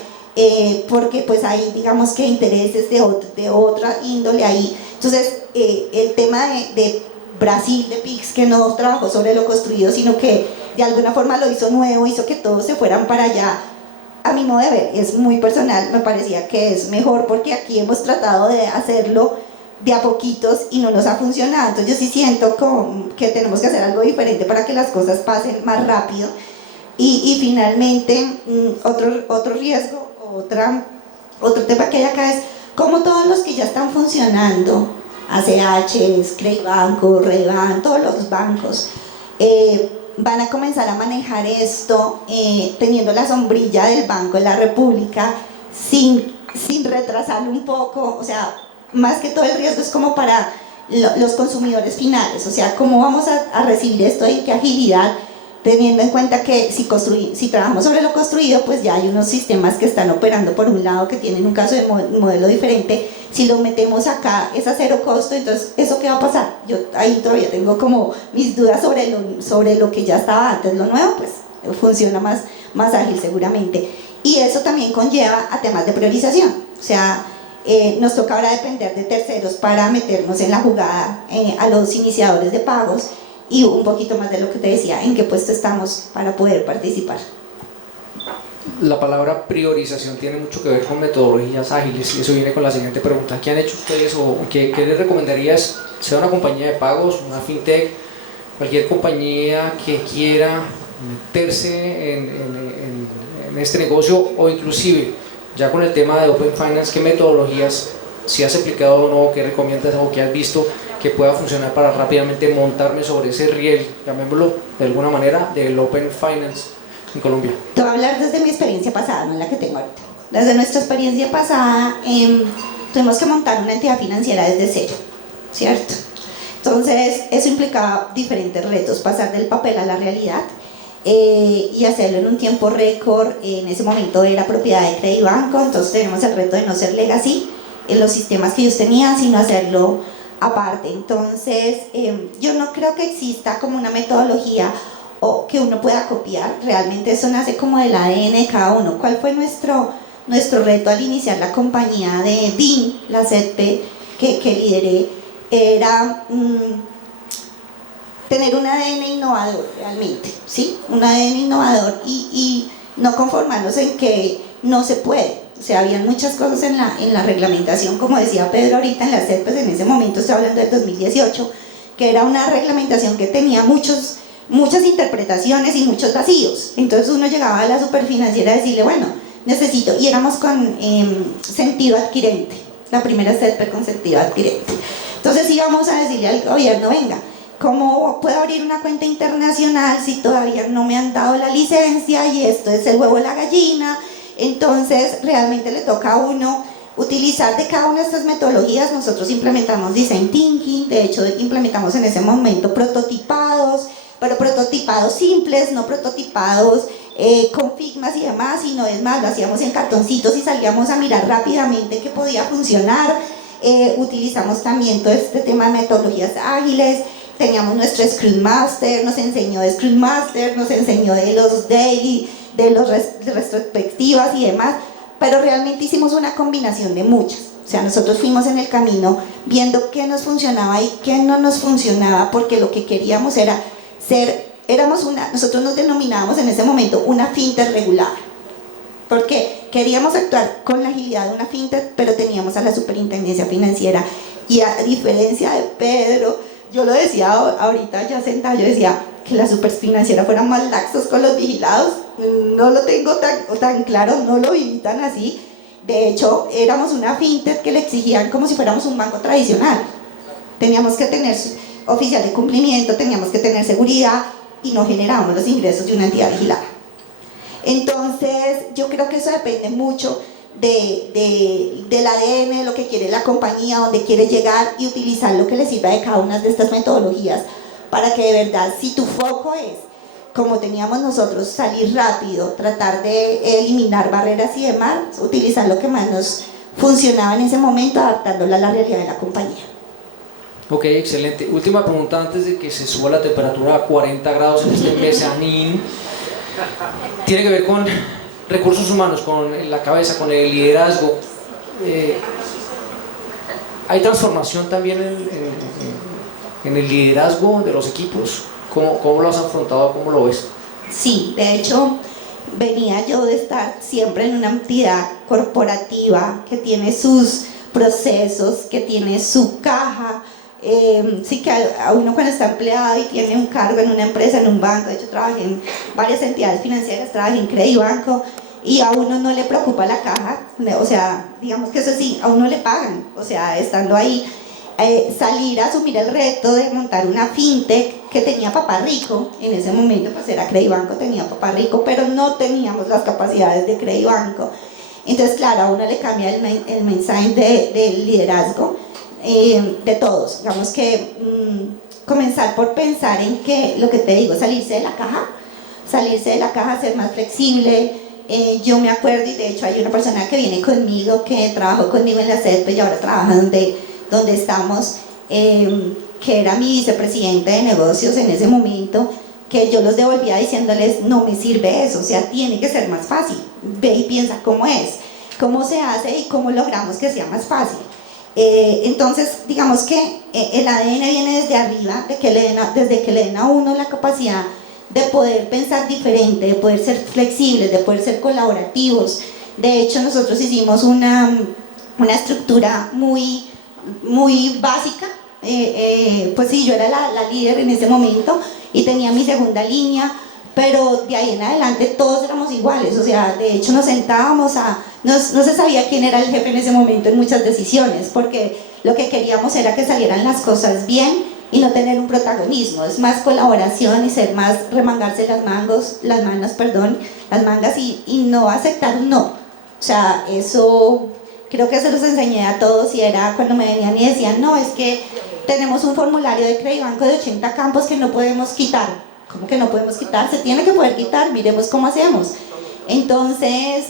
porque pues hay, digamos que intereses de otra índole ahí. Entonces el tema de Brasil, de Pix, que no trabajó sobre lo construido, sino que de alguna forma lo hizo nuevo, hizo que todos se fueran para allá. A mi modo de ver, es muy personal, me parecía que es mejor, porque aquí hemos tratado de hacerlo de a poquitos y no nos ha funcionado. Entonces yo sí siento que tenemos que hacer algo diferente para que las cosas pasen más rápido. Y finalmente, otro riesgo, otro tema que hay acá es cómo todos los que ya están funcionando, ACH, Credibanco, Redeban, todos los bancos, van a comenzar a manejar esto teniendo la sombrilla del Banco de la República sin retrasarlo un poco. O sea, más que todo el riesgo es como para los consumidores finales, o sea, cómo vamos a recibir esto y qué agilidad, teniendo en cuenta que si trabajamos sobre lo construido, pues ya hay unos sistemas que están operando por un lado que tienen un caso de modelo diferente. Si lo metemos acá es a cero costo, entonces ¿eso qué va a pasar? Yo ahí todavía tengo como mis dudas sobre lo que ya estaba antes. Lo nuevo pues funciona más ágil seguramente, y eso también conlleva a temas de priorización. O sea, nos toca ahora depender de terceros para meternos en la jugada a los iniciadores de pagos, y un poquito más de lo que te decía, en qué puesto estamos para poder participar. La palabra priorización tiene mucho que ver con metodologías ágiles, y eso viene con la siguiente pregunta: ¿qué han hecho ustedes o qué les recomendarías, sea una compañía de pagos, una fintech, cualquier compañía que quiera meterse en este negocio, o inclusive ya con el tema de Open Finance, qué metodologías, si has aplicado o no, qué recomiendas o qué has visto que pueda funcionar para rápidamente montarme sobre ese riel, llamémoslo de alguna manera, del Open Finance en Colombia? Te voy a hablar desde mi experiencia pasada, no la que tengo ahorita. Desde nuestra experiencia pasada, tuvimos que montar una entidad financiera desde cero, ¿cierto? Entonces, eso implicaba diferentes retos: pasar del papel a la realidad, y hacerlo en un tiempo récord. En ese momento era propiedad de Credibanco, entonces tenemos el reto de no ser legacy en los sistemas que ellos tenían, sino hacerlo aparte. Entonces, yo no creo que exista como una metodología o que uno pueda copiar. Realmente eso nace como del ADN de cada uno. ¿Cuál fue nuestro reto al iniciar la compañía de DIN, la ZP que lideré? Era tener un ADN innovador realmente, ¿sí? Un ADN innovador y no conformarnos en que no se puede. O sea, había muchas cosas en la reglamentación, como decía Pedro ahorita, en las CEPES, en ese momento estoy hablando del 2018, que era una reglamentación que tenía muchas interpretaciones y muchos vacíos. Entonces uno llegaba a la superfinanciera a decirle, bueno, necesito, y éramos con sentido adquirente, la primera CEPE con sentido adquirente. Entonces íbamos a decirle al gobierno, venga, ¿cómo puedo abrir una cuenta internacional si todavía no me han dado la licencia? Y esto es el huevo de la gallina. Entonces realmente le toca a uno Utilizar de cada una de estas metodologías, nosotros implementamos Design Thinking, de hecho implementamos en ese momento prototipados, pero prototipados simples, no prototipados con figmas y demás, sino es más, lo hacíamos en cartoncitos y salíamos a mirar rápidamente qué podía funcionar. Utilizamos también todo este tema de metodologías ágiles, teníamos nuestro Scrum Master, nos enseñó de Scrum Master, nos enseñó de los daily, de los retrospectivas y demás, pero realmente hicimos una combinación de muchas. O sea, nosotros fuimos en el camino viendo qué nos funcionaba y qué no nos funcionaba, porque lo que queríamos era nosotros nos denominábamos en ese momento una fintech regular, porque queríamos actuar con la agilidad de una fintech, pero teníamos a la superintendencia financiera, y a diferencia de Pedro, yo lo decía ahorita ya sentada, yo decía que la superfinanciera fueran más laxos con los vigilados, no lo tengo tan claro, no lo viví tan así. De hecho, éramos una fintech que le exigían como si fuéramos un banco tradicional. Teníamos que tener oficial de cumplimiento, teníamos que tener seguridad y no generábamos los ingresos de una entidad vigilada. Entonces, yo creo que eso depende mucho del ADN, de lo que quiere la compañía, dónde quiere llegar, y utilizar lo que le sirva de cada una de estas metodologías para que de verdad, si tu foco es, como teníamos nosotros, salir rápido, tratar de eliminar barreras y demás, utilizar lo que más nos funcionaba en ese momento, adaptándolo a la realidad de la compañía. Ok, excelente. Última pregunta antes de que se suba la temperatura a 40 grados en este mezanín. Tiene que ver con recursos humanos, con la cabeza, con el liderazgo. ¿Hay transformación también en el liderazgo de los equipos? ¿Cómo lo has afrontado? ¿Cómo lo ves? Sí, de hecho, venía yo de estar siempre en una entidad corporativa que tiene sus procesos, que tiene su caja. Sí, que a uno cuando está empleado y tiene un cargo en una empresa, en un banco, de hecho trabajé en varias entidades financieras, trabajé en Credibanco, y a uno no le preocupa la caja, o sea, digamos que eso sí, a uno le pagan, o sea, estando ahí, salir a asumir el reto de montar una fintech que tenía papá rico, en ese momento pues era Credibanco, tenía papá rico, pero no teníamos las capacidades de Credibanco. Entonces claro, a uno le cambia el mensaje del liderazgo, de todos, digamos que comenzar por pensar en que, lo que te digo, salirse de la caja, ser más flexible. Yo me acuerdo, y de hecho hay una persona que viene conmigo, que trabajó conmigo en la CEP y ahora trabaja donde estamos, que era mi vicepresidente de negocios en ese momento, que yo los devolvía diciéndoles, no me sirve eso, o sea, tiene que ser más fácil, ve y piensa cómo es, cómo se hace y cómo logramos que sea más fácil. Entonces, digamos que el ADN viene desde arriba, desde que le den a uno la capacidad de poder pensar diferente, de poder ser flexibles, de poder ser colaborativos. De hecho, nosotros hicimos una estructura muy básica. Pues sí, yo era la líder en ese momento y tenía mi segunda línea, pero de ahí en adelante todos éramos iguales. O sea, de hecho nos sentábamos no se sabía quién era el jefe en ese momento en muchas decisiones, porque lo que queríamos era que salieran las cosas bien y no tener un protagonismo. Es más colaboración y ser más, remangarse las mangas y no aceptar un no. O sea, eso creo que se los enseñé a todos, y era cuando me venían y decían, no, es que tenemos un formulario de Credibanco de 80 campos que no podemos quitar. ¿Cómo que no podemos quitar? Se tiene que poder quitar, miremos cómo hacemos. Entonces,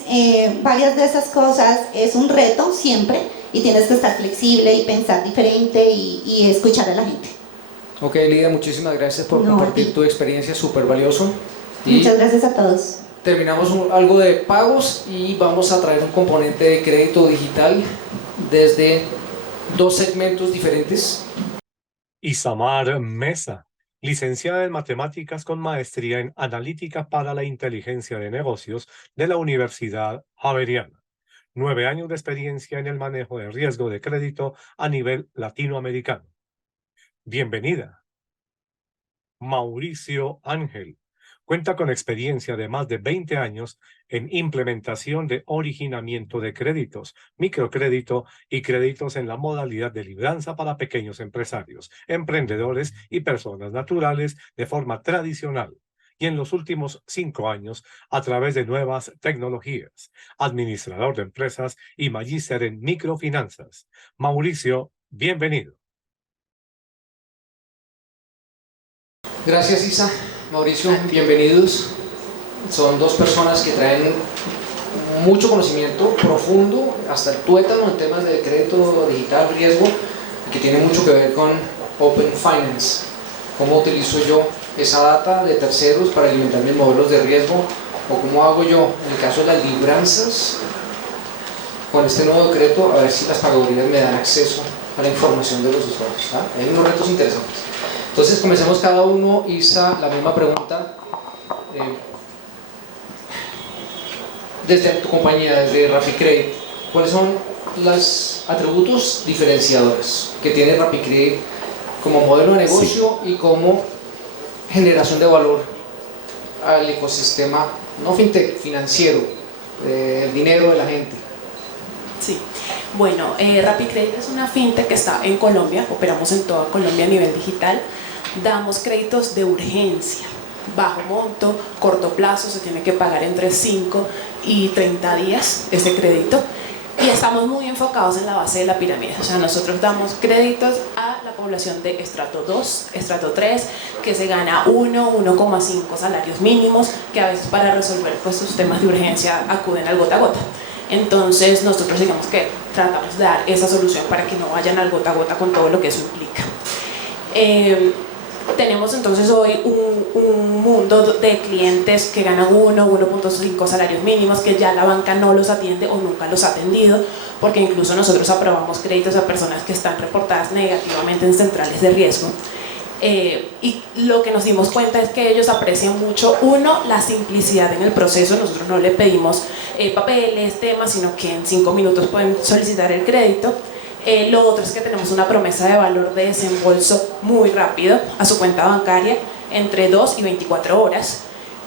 varias de esas cosas es un reto siempre, y tienes que estar flexible y pensar diferente y escuchar a la gente. Ok, Lidia, muchísimas gracias por compartir tu experiencia, súper valioso. Muchas gracias a todos. Terminamos algo de pagos y vamos a traer un componente de crédito digital desde dos segmentos diferentes. Isamar Mesa, licenciada en Matemáticas con maestría en Analítica para la Inteligencia de Negocios de la Universidad Javeriana. 9 años de experiencia en el manejo de riesgo de crédito a nivel latinoamericano. Bienvenida. Mauricio Ángel. Cuenta con experiencia de más de 20 años en implementación de originamiento de créditos, microcrédito y créditos en la modalidad de libranza para pequeños empresarios, emprendedores y personas naturales de forma tradicional, y en los últimos 5 años a través de nuevas tecnologías, administrador de empresas y magíster en microfinanzas. Mauricio, bienvenido. Gracias, Isa. Mauricio, bienvenidos. Son dos personas que traen mucho conocimiento profundo, hasta el tuétano en temas de crédito digital, riesgo, y que tiene mucho que ver con Open Finance. ¿Cómo utilizo yo esa data de terceros para alimentar mis modelos de riesgo? ¿O cómo hago yo, en el caso de las libranzas, con este nuevo decreto, a ver si las pagadurías me dan acceso a la información de los usuarios? Hay unos retos interesantes. Entonces, comencemos cada uno. Isa, la misma pregunta. Desde tu compañía, desde RappiCredit, ¿cuáles son los atributos diferenciadores que tiene RappiCredit como modelo de negocio y como generación de valor al ecosistema, no fintech, financiero, del dinero de la gente? Sí, bueno, RappiCredit es una fintech que está en Colombia, operamos en toda Colombia a nivel digital, damos créditos de urgencia, bajo monto, corto plazo, se tiene que pagar entre 5 y 30 días ese crédito, y estamos muy enfocados en la base de la pirámide. O sea, nosotros damos créditos a la población de estrato 2, estrato 3, que se gana 1,5 salarios mínimos, que a veces para resolver pues, sus temas de urgencia acuden al gota a gota. Entonces nosotros digamos que tratamos de dar esa solución para que no vayan al gota a gota con todo lo que eso implica. Tenemos entonces hoy un mundo de clientes que ganan 1,5 salarios mínimos, que ya la banca no los atiende o nunca los ha atendido, porque incluso nosotros aprobamos créditos a personas que están reportadas negativamente en centrales de riesgo. Y lo que nos dimos cuenta es que ellos aprecian mucho, uno, la simplicidad en el proceso. Nosotros no le pedimos papeles, temas, sino que en 5 minutos pueden solicitar el crédito. Lo otro es que tenemos una promesa de valor de desembolso muy rápido a su cuenta bancaria, entre 2 y 24 horas.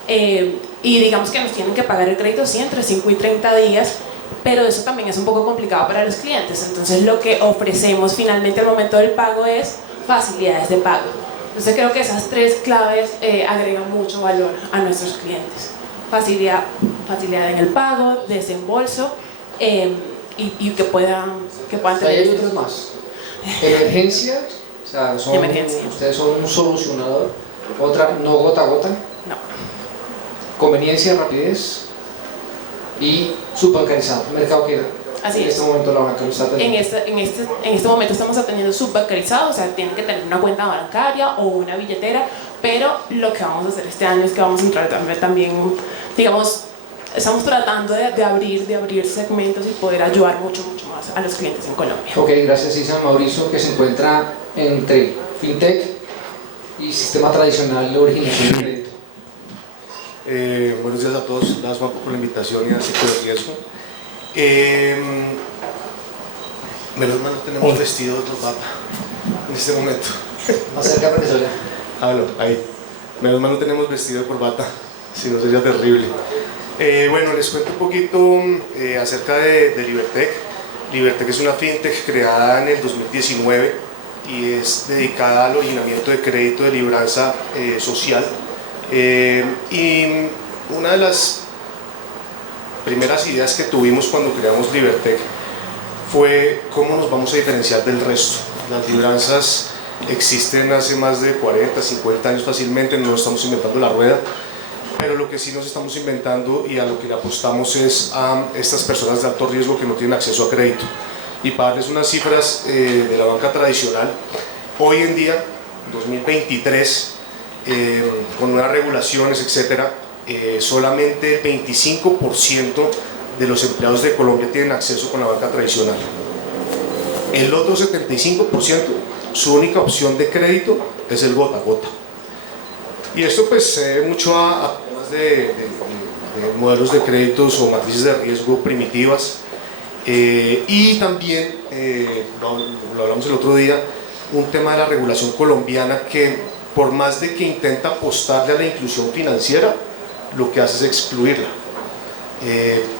Y digamos que nos tienen que pagar el crédito sí entre 5 y 30 días, pero eso también es un poco complicado para los clientes. Entonces lo que ofrecemos finalmente al momento del pago es facilidades de pago. Entonces creo que esas 3 claves agregan mucho valor a nuestros clientes. Facilidad en el pago, desembolso, y que puedan tener. Hay otras más. Emergencia, o sea, ustedes son un solucionador. Otra, no gota a gota. No. Conveniencia, rapidez y subbancarizado, mercado que Así en es. este momento la banca no está teniendo. En este momento estamos atendiendo subbancarizado, o sea, tienen que tener una cuenta bancaria o una billetera, pero lo que vamos a hacer este año es que vamos a entrar también, digamos, estamos tratando de abrir segmentos y poder ayudar mucho más a los clientes en Colombia. Ok, gracias Isa. Mauricio, que se encuentra entre fintech y sistema tradicional de originación de crédito. Buenos días a todos, gracias Juan por la invitación y al ciclo de riesgo. Menos mal no tenemos vestido de corbata en este momento. Acerca, profesora. Hablo, ahí. Menos mal no tenemos vestido de corbata, si no sería terrible. Bueno, les cuento un poquito acerca de Libertec. Libertec es una fintech creada en el 2019 y es dedicada al originamiento de crédito de libranza social. Y una de las primeras ideas que tuvimos cuando creamos Libertec fue cómo nos vamos a diferenciar del resto. Las libranzas existen hace más de 40, 50 años fácilmente, no estamos inventando la rueda, pero lo que sí nos estamos inventando y a lo que le apostamos es a estas personas de alto riesgo que no tienen acceso a crédito. Y para darles unas cifras de la banca tradicional, hoy en día, 2023, con nuevas regulaciones, etcétera, solamente el 25% de los empleados de Colombia tienen acceso con la banca tradicional. El otro 75%, su única opción de crédito es el gota a gota. Y esto pues se debe mucho a temas de modelos de créditos o matrices de riesgo primitivas, y también, lo hablamos el otro día, un tema de la regulación colombiana que por más de que intenta apostarle a la inclusión financiera, lo que hace es excluirla,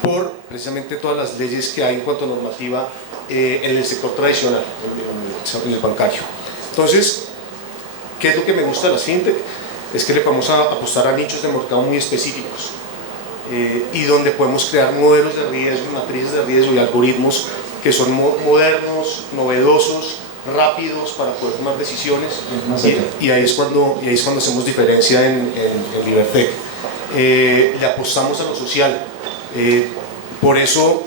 por precisamente todas las leyes que hay en cuanto a normativa en el sector tradicional, en el bancario. Entonces, ¿qué es lo que me gusta de las fintech? es que le vamos a apostar a nichos de mercado muy específicos y donde podemos crear modelos de riesgo, matrices de riesgo y algoritmos que son modernos, novedosos, rápidos para poder tomar decisiones, y ahí es cuando hacemos diferencia en Libertec. Le apostamos a lo social. Por eso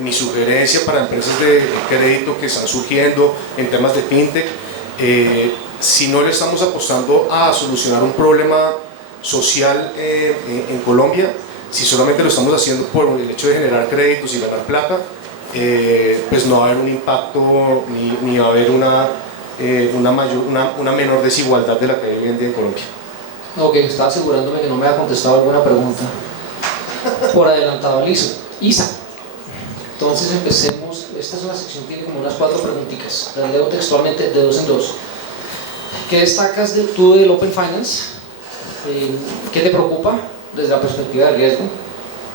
mi sugerencia para empresas de crédito que están surgiendo en temas de fintech, si no le estamos apostando a solucionar un problema social en Colombia, si solamente lo estamos haciendo por el hecho de generar créditos y ganar plata, pues no va a haber un impacto ni va a haber una menor desigualdad de la que hay hoy en día en Colombia. Ok, estaba asegurándome que no me ha contestado alguna pregunta por adelantado. Listo, Isa. Entonces empecemos. Esta es una sección que tiene como unas 4 preguntitas. Las leo textualmente de 2 en 2. ¿Qué destacas tú del Open Finance? ¿Qué te preocupa desde la perspectiva del riesgo?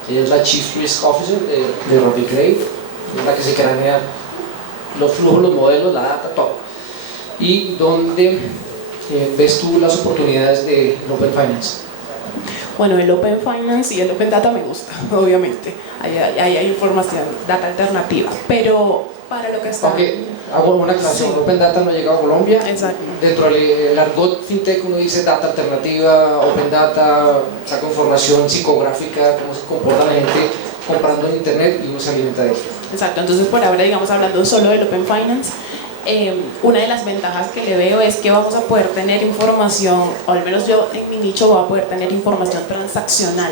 Ella es la Chief Risk Officer de RapidCredit, es la que se cranea los flujos, los modelos, la data, todo. ¿Y dónde ves tú las oportunidades del Open Finance? Bueno, el Open Finance y el Open Data me gusta, obviamente. Ahí hay información, data alternativa. Pero para lo que está... Aunque hago una aclaración, Sí. Open Data no ha llegado a Colombia. Exacto. Dentro del argot fintech uno dice data alternativa, Open Data, saca información psicográfica, cómo se comporta la gente comprando en internet y uno se alimenta de ello. Exacto, entonces por ahora, digamos, hablando solo del Open Finance, una de las ventajas que le veo es que vamos a poder tener información, o al menos yo en mi nicho voy a poder tener información transaccional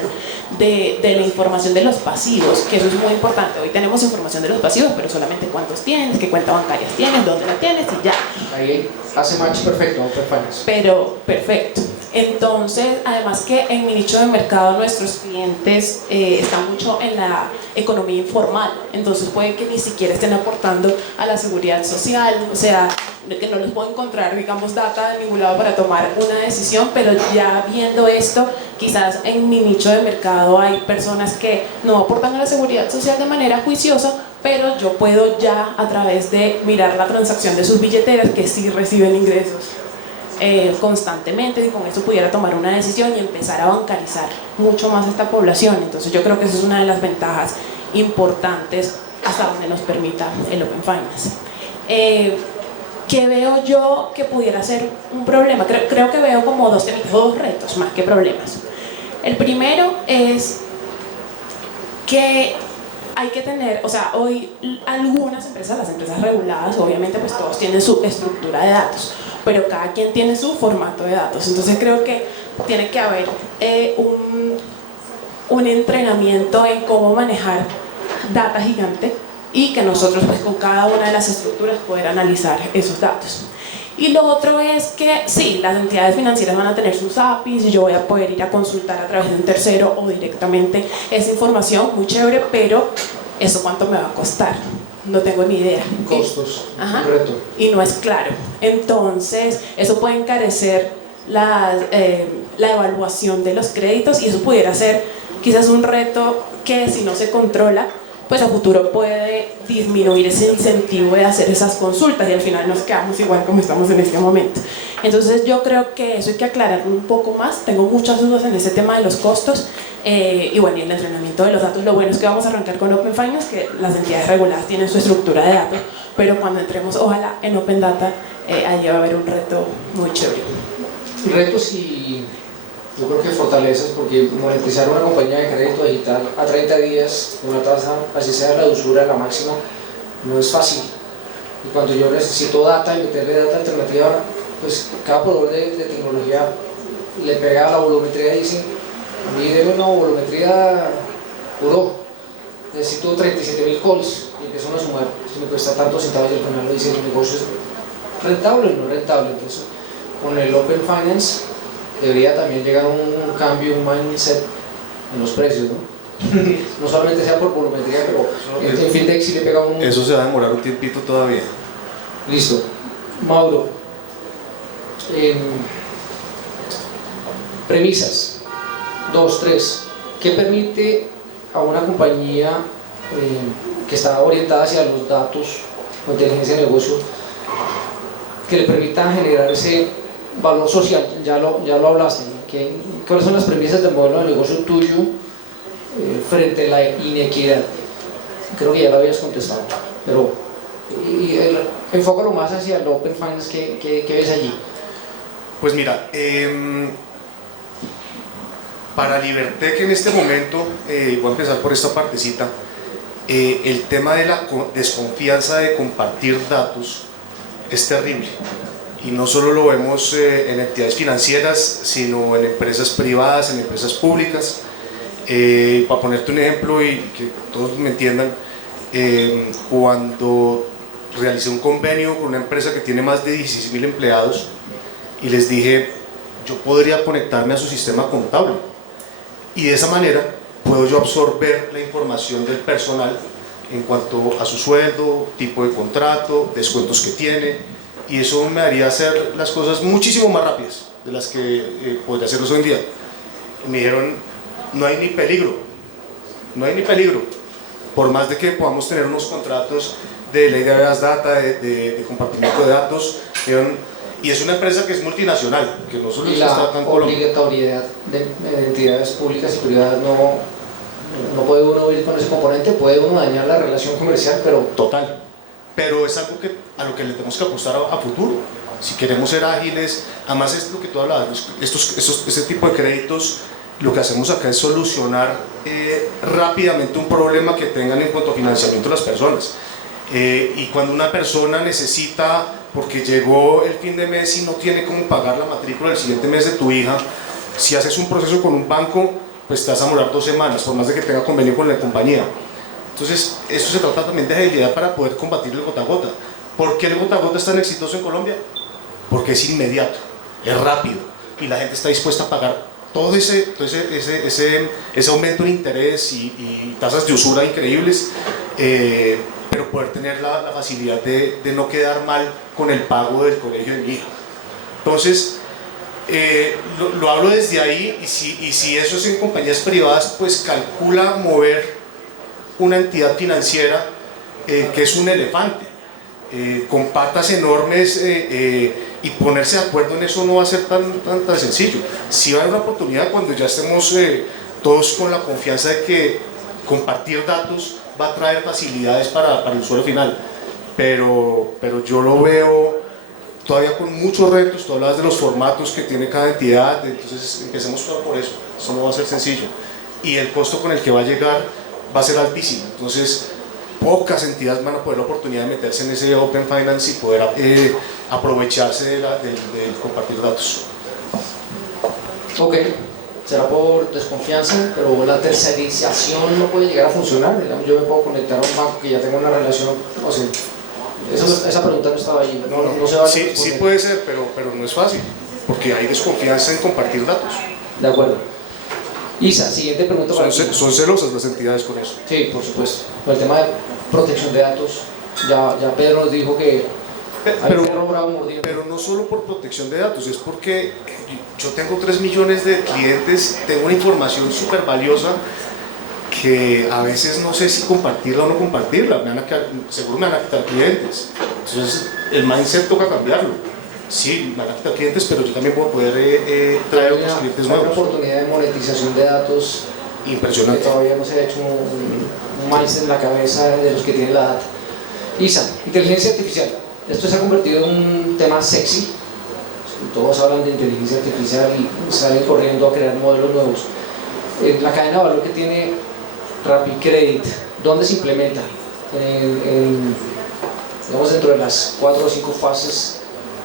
de la información de los pasivos, que eso es muy importante. Hoy tenemos información de los pasivos, pero solamente cuántos tienes, qué cuenta bancaria tienes, dónde la tienes y ya. Ahí hace match perfecto Open Finance. Pero perfecto. Entonces, además que en mi nicho de mercado nuestros clientes están mucho en la economía informal, entonces puede que ni siquiera estén aportando a la seguridad social, o sea, que no les puedo encontrar, digamos, data de ningún lado para tomar una decisión, pero ya viendo esto, quizás en mi nicho de mercado hay personas que no aportan a la seguridad social de manera juiciosa, pero yo puedo ya a través de mirar la transacción de sus billeteras que sí reciben ingresos constantemente, y con eso pudiera tomar una decisión y empezar a bancarizar mucho más esta población. Entonces yo creo que esa es una de las ventajas importantes hasta donde nos permita el Open Finance. ¿Qué veo yo que pudiera ser un problema? Creo que veo como dos retos más que problemas. El primero es que hay que tener, o sea, hoy algunas empresas, las empresas reguladas, obviamente pues todos tienen su estructura de datos, pero cada quien tiene su formato de datos. Entonces creo que tiene que haber un entrenamiento en cómo manejar data gigante y que nosotros pues con cada una de las estructuras poder analizar esos datos. Y lo otro es que sí, las entidades financieras van a tener sus APIs y yo voy a poder ir a consultar a través de un tercero o directamente esa información, muy chévere, pero ¿eso cuánto me va a costar? No tengo ni idea. Costos, Ajá. reto. Y no es claro. Entonces, eso puede encarecer la evaluación de los créditos y eso pudiera ser quizás un reto que si no se controla, pues a futuro puede disminuir ese incentivo de hacer esas consultas y al final nos quedamos igual como estamos en este momento. Entonces yo creo que eso hay que aclararlo un poco más. Tengo muchas dudas en ese tema de los costos y bueno, y el entrenamiento de los datos. Lo bueno es que vamos a arrancar con Open Finance, que las entidades reguladas tienen su estructura de datos, pero cuando entremos, ojalá, en Open Data, allí va a haber un reto muy chévere. Retos y yo creo que fortalezas, porque monetizar una compañía de crédito digital a 30 días, una tasa, así sea la usura, la máxima, no es fácil. Y cuando yo necesito data y meterle data alternativa, pues cada proveedor de tecnología le pega a la volumetría y dice, a mí debe una volumetría puro, necesito 37.000 calls, y empiezan a sumar, esto me cuesta tantos centavos y al final lo dice, el negocio es rentable o no rentable. Entonces, con el Open Finance debería también llegar un cambio, un mindset en los precios, ¿no? No solamente sea por volumetría, pero en fintech sí le pega un... Eso se va a demorar un tiempito todavía. Listo. Mauro, premisas, 2, 3. ¿Qué permite a una compañía que está orientada hacia los datos o inteligencia de negocio que le permita generar ese valor social, ya lo hablaste. ¿Cuáles son las premisas del modelo de negocio tuyo frente a la inequidad? Creo que ya lo habías contestado, pero enfócalo más hacia el Open Finance. ¿Qué ves allí? Pues mira, para Libertec en este momento, voy a empezar por esta partecita, el tema de la desconfianza de compartir datos es terrible. Y no solo lo vemos en entidades financieras, sino en empresas privadas, en empresas públicas. Para ponerte un ejemplo y que todos me entiendan, cuando realicé un convenio con una empresa que tiene más de 16.000 empleados y les dije, yo podría conectarme a su sistema contable y de esa manera puedo yo absorber la información del personal en cuanto a su sueldo, tipo de contrato, descuentos que tiene, y eso me haría hacer las cosas muchísimo más rápidas de las que podría hacerlos hoy en día. Y me dijeron, no hay ni peligro, no hay ni peligro, por más de que podamos tener unos contratos de ley de habeas data, de compartimiento de datos, y es una empresa que es multinacional, que no solo y está la acá en Colombia. obligatoriedad de entidades públicas y privadas no puede uno ir con ese componente, puede uno dañar la relación comercial, pero Total. Pero es algo a lo que le tenemos que apostar a futuro. Si queremos ser ágiles, además es lo que tú hablabas, este tipo de créditos, lo que hacemos acá es solucionar rápidamente un problema que tengan en cuanto a financiamiento de las personas. Y cuando una persona necesita, porque llegó el fin de mes y no tiene cómo pagar la matrícula del siguiente mes de tu hija, si haces un proceso con un banco, pues te vas a demorar 2 semanas, por más de que tenga convenio con la compañía. Entonces, eso se trata también de agilidad para poder combatir el gota a gota. ¿Por qué el gota a gota es tan exitoso en Colombia? Porque es inmediato, es rápido y la gente está dispuesta a pagar todo ese aumento de interés y tasas de usura increíbles, pero poder tener la facilidad de no quedar mal con el pago del colegio de mi hija. Entonces, lo hablo desde ahí, y si eso es en compañías privadas, pues calcula mover una entidad financiera que es un elefante, con patas enormes, y ponerse de acuerdo en eso no va a ser tan sencillo. Sí va a haber una oportunidad cuando ya estemos todos con la confianza de que compartir datos va a traer facilidades para el usuario final, pero yo lo veo todavía con muchos retos. Tú hablabas de los formatos que tiene cada entidad, entonces empecemos por eso no va a ser sencillo, y el costo con el que va a llegar va a ser altísimo. Entonces pocas entidades van a poder la oportunidad de meterse en ese Open Finance y poder aprovecharse del compartir datos. ok, será por desconfianza, pero la tercerización no puede llegar a funcionar. Digamos, yo me puedo conectar a un banco que ya tengo una relación, no sé, esa pregunta no estaba ahí. No se va a sí puede ser, pero no es fácil, porque hay desconfianza en compartir datos. De acuerdo. Isa, siguiente pregunta para ti. Son celosas las entidades con eso. Sí, por supuesto. Con el tema de protección de datos, ya Pedro nos dijo que hay un perro bravo mordido. Pero no solo por protección de datos, es porque yo tengo 3 millones de clientes, tengo una información súper valiosa que a veces no sé si compartirla o no compartirla. Seguro me van a quitar clientes. Entonces el mindset toca cambiarlo. Sí, me van a quitar clientes, pero yo también voy a poder traer otros clientes nuevos. Hay una oportunidad de monetización de datos impresionante. Que todavía no se ha hecho un mindset en la cabeza de los que tienen la data. Isa, inteligencia artificial. Esto se ha convertido en un tema sexy. Todos hablan de inteligencia artificial y salen corriendo a crear modelos nuevos. La cadena de valor que tiene RappiCredit, ¿dónde se implementa? Digamos, dentro de las 4 o 5 fases